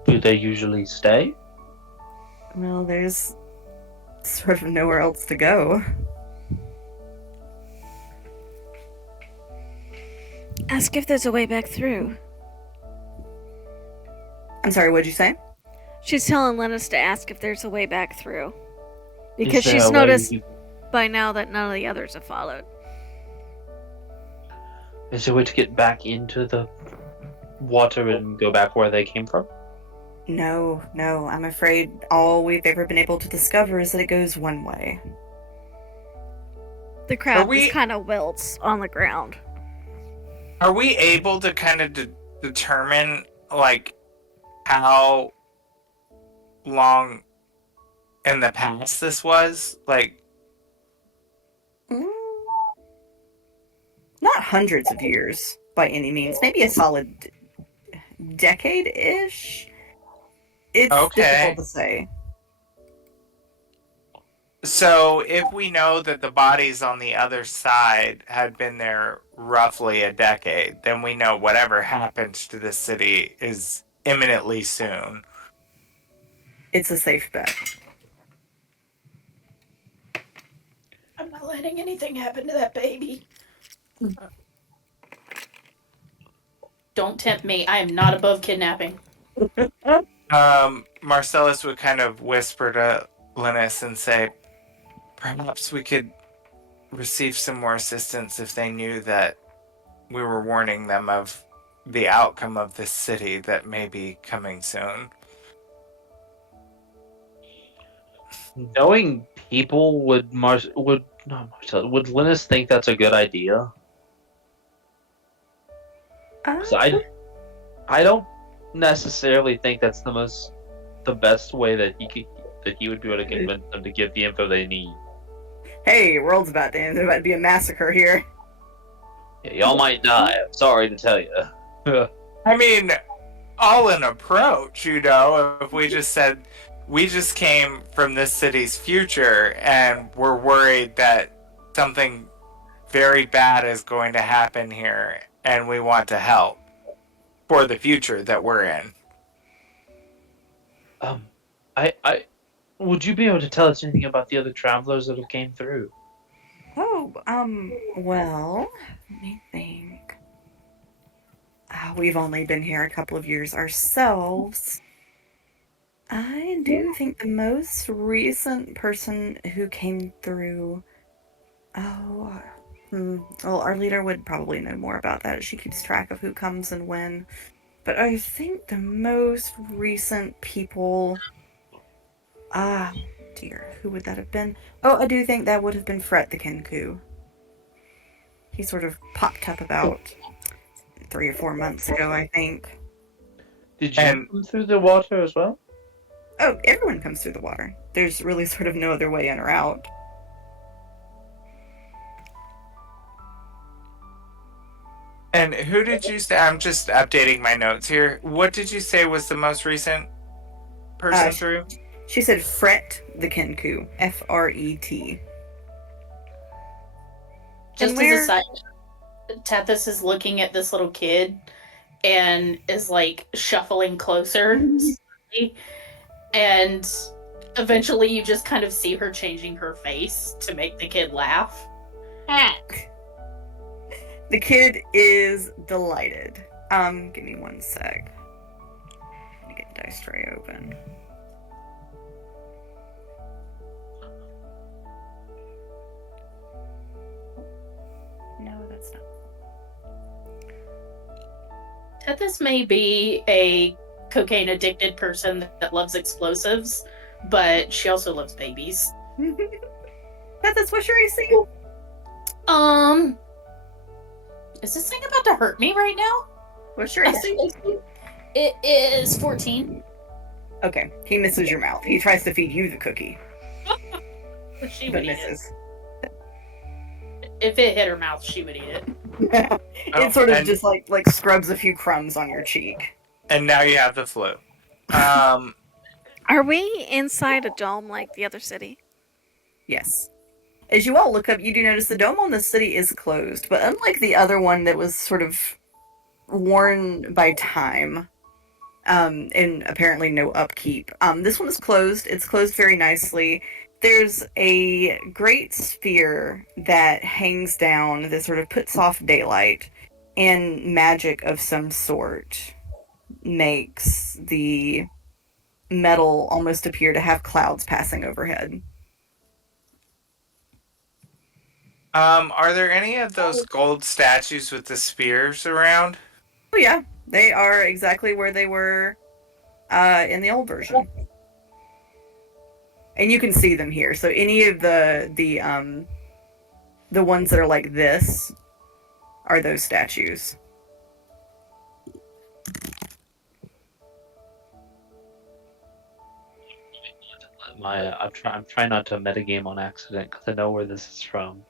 Do they usually stay? Well, there's sort of nowhere else to go. Ask if there's a way back through. I'm sorry, what'd you say? She's telling Linus to ask if there's a way back through. Because Is there she's a way noticed you- by now that none of the others have followed. Is there a way to get back into the water and go back where they came from? No, I'm afraid all we've ever been able to discover is that it goes one way. The crowd we- just kind of wilts on the ground. Are we able to kind of determine, like, how long in the past this was? Like, Not hundreds of years by any means. Maybe a solid decade-ish. It's Okay. difficult to say. so if we know that the bodies on the other side had been there roughly a decade, then we know whatever happens to this city is imminently soon. It's a safe bet. I'm not letting anything happen to that baby. Don't tempt me. I am not above kidnapping. Marcellus would kind of whisper to Linus and say, perhaps we could receive some more assistance if they knew that we were warning them of the outcome of this city that may be coming soon. Knowing people would Linus think that's a good idea? 'Cause I don't necessarily think that's the best way that he would be able to convince them to get the info they need. Hey, world's about to end. There's about to be a massacre here. Yeah, y'all might die. I'm sorry to tell you. I mean, all in approach, if we just said, we just came from this city's future and we're worried that something very bad is going to happen here and we want to help for the future that we're in. I would you be able to tell us anything about the other travelers that have came through? Oh, well, let me think. We've only been here a couple of years ourselves. I do think the most recent person who came through... well, our leader would probably know more about that. She keeps track of who comes and when. But I think the most recent people... dear, who would that have been? Oh, I do think that would have been Fret the Kenku. He sort of popped up about 3 or 4 months ago, I think. Did you And- come through the water as well? Oh, everyone comes through the water. There's really sort of no other way in or out. And who did you say? I'm just updating my notes here. What did you say was the most recent person through? She said Fret the Kenku. Fret. Just where- as a side, Tethys is looking at this little kid and is like shuffling closer. And eventually you just kind of see her changing her face to make the kid laugh. The kid is delighted. Give me one sec. Let me get the dice tray open. No, that's not. Tethys may be a cocaine addicted person that loves explosives, but she also loves babies. That's what you're saying. Is this thing about to hurt me right now? What's your AC? It is 14. Okay, he misses your mouth. He tries to feed you the cookie, She but would eat it. misses. If it hit her mouth, she would eat it. It sort of and- just like scrubs a few crumbs on your cheek. And now you have the flu. Are we inside a dome like the other city? Yes. As you all look up, you do notice the dome on the city is closed, but unlike the other one that was sort of worn by time, and apparently no upkeep, this one is closed. It's closed very nicely. There's a great sphere that hangs down that sort of puts off daylight, and magic of some sort makes the metal almost appear to have clouds passing overhead. Are there any of those gold statues with the spears around? Oh yeah, they are exactly where they were in the old version, and you can see them here. So any of the ones that are like this are those statues. I'm trying not to metagame on accident because I know where this is from.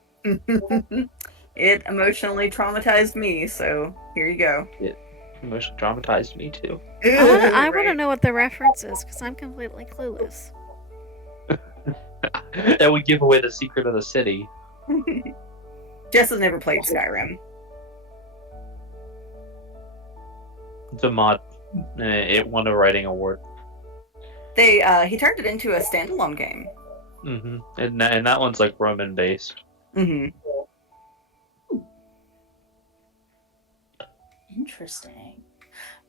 It emotionally traumatized me, so here you go. It emotionally traumatized me too. I want to Right. know what the reference is because I'm completely clueless. That would give away the secret of the city. Jess has never played Skyrim. It's a mod. It won a writing award. He turned it into a standalone game. And that one's like Roman based. Mm-hmm. Interesting.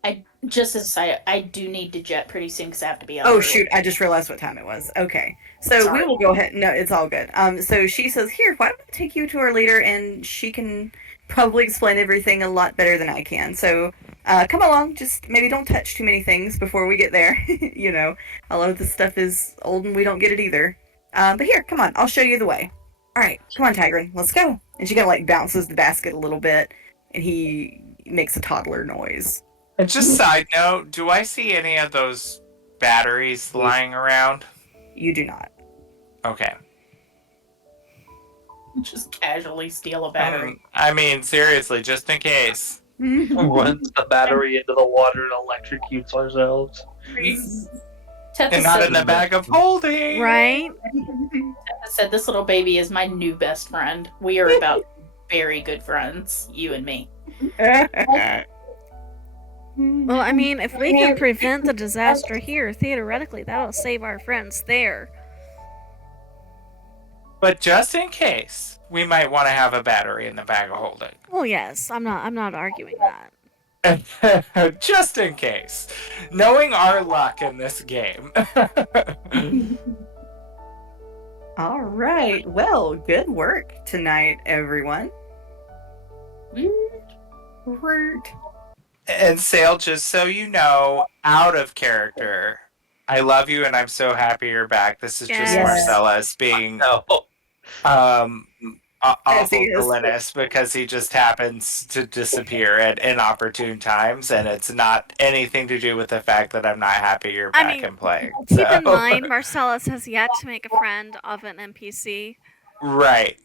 I just as a side, I do need to jet pretty soon because I have to be out. Oh early. shoot! I just realized what time it was. Okay, so Sorry. we will go ahead. No, it's all good. So she says, "Here, why don't I take you to our leader, and she can probably explain everything a lot better than I can. So, come along. Just maybe don't touch too many things before we get there. You know, a lot of this stuff is old, and we don't get it either. But here, come on. I'll show you the way. All right, come on, Tigran. Let's go." And she kind of like bounces the basket a little bit, and he makes a toddler noise. And just side note, do I see any of those batteries lying around? You do not. Okay. Just casually steal a battery. I mean, seriously, just in case. Runs the battery into the water and electrocutes ourselves. And not in the bag of holding. Right? I said this little baby is my new best friend. We are about very good friends, you and me. Well, I mean, if we can prevent the disaster here, theoretically, that'll save our friends there. But just in case, we might want to have a battery in the bag of holding. Well, yes, I'm not arguing that. Just in case. Knowing our luck in this game. All right. Well, good work tonight, everyone. Word. And Sail, just so you know, out of character, I love you and I'm so happy you're back. This is just Yes. Marcellus being No. As he awful is. villainous because he just happens to disappear at inopportune times, and it's not anything to do with the fact that I'm not happy you're I back mean, and playing. Keep in So- mind, Marcellus has yet to make a friend of an NPC. Right.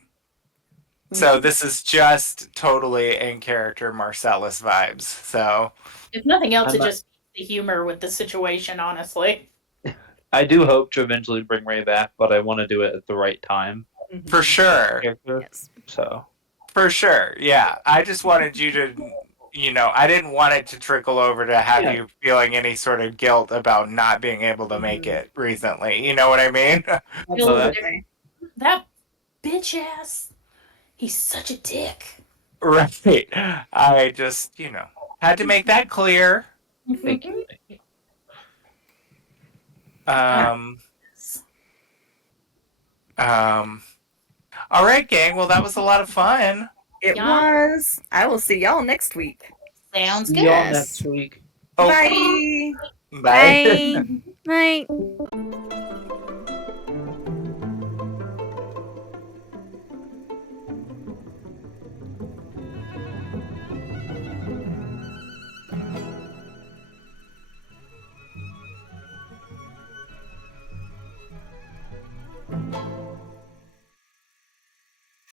So this is just totally in character Marcellus vibes. So If nothing else, I'm it not- just the humor with the situation, honestly. I do hope to eventually bring Ray back, but I want to do it at the right time. for sure. Character. Yes. So For sure. Yeah. I just wanted you to, I didn't want it to trickle over to have Yeah. you feeling any sort of guilt about not being able to make it recently. You know what I mean? Absolutely. That bitch ass. He's such a dick. Right. I just, had to make that clear. thank you. Um, all right, gang. Well, that was a lot of fun. It Yeah. was. I will see y'all next week. Sounds See good. y'all next week. Oh, Bye. bye. Bye. Night.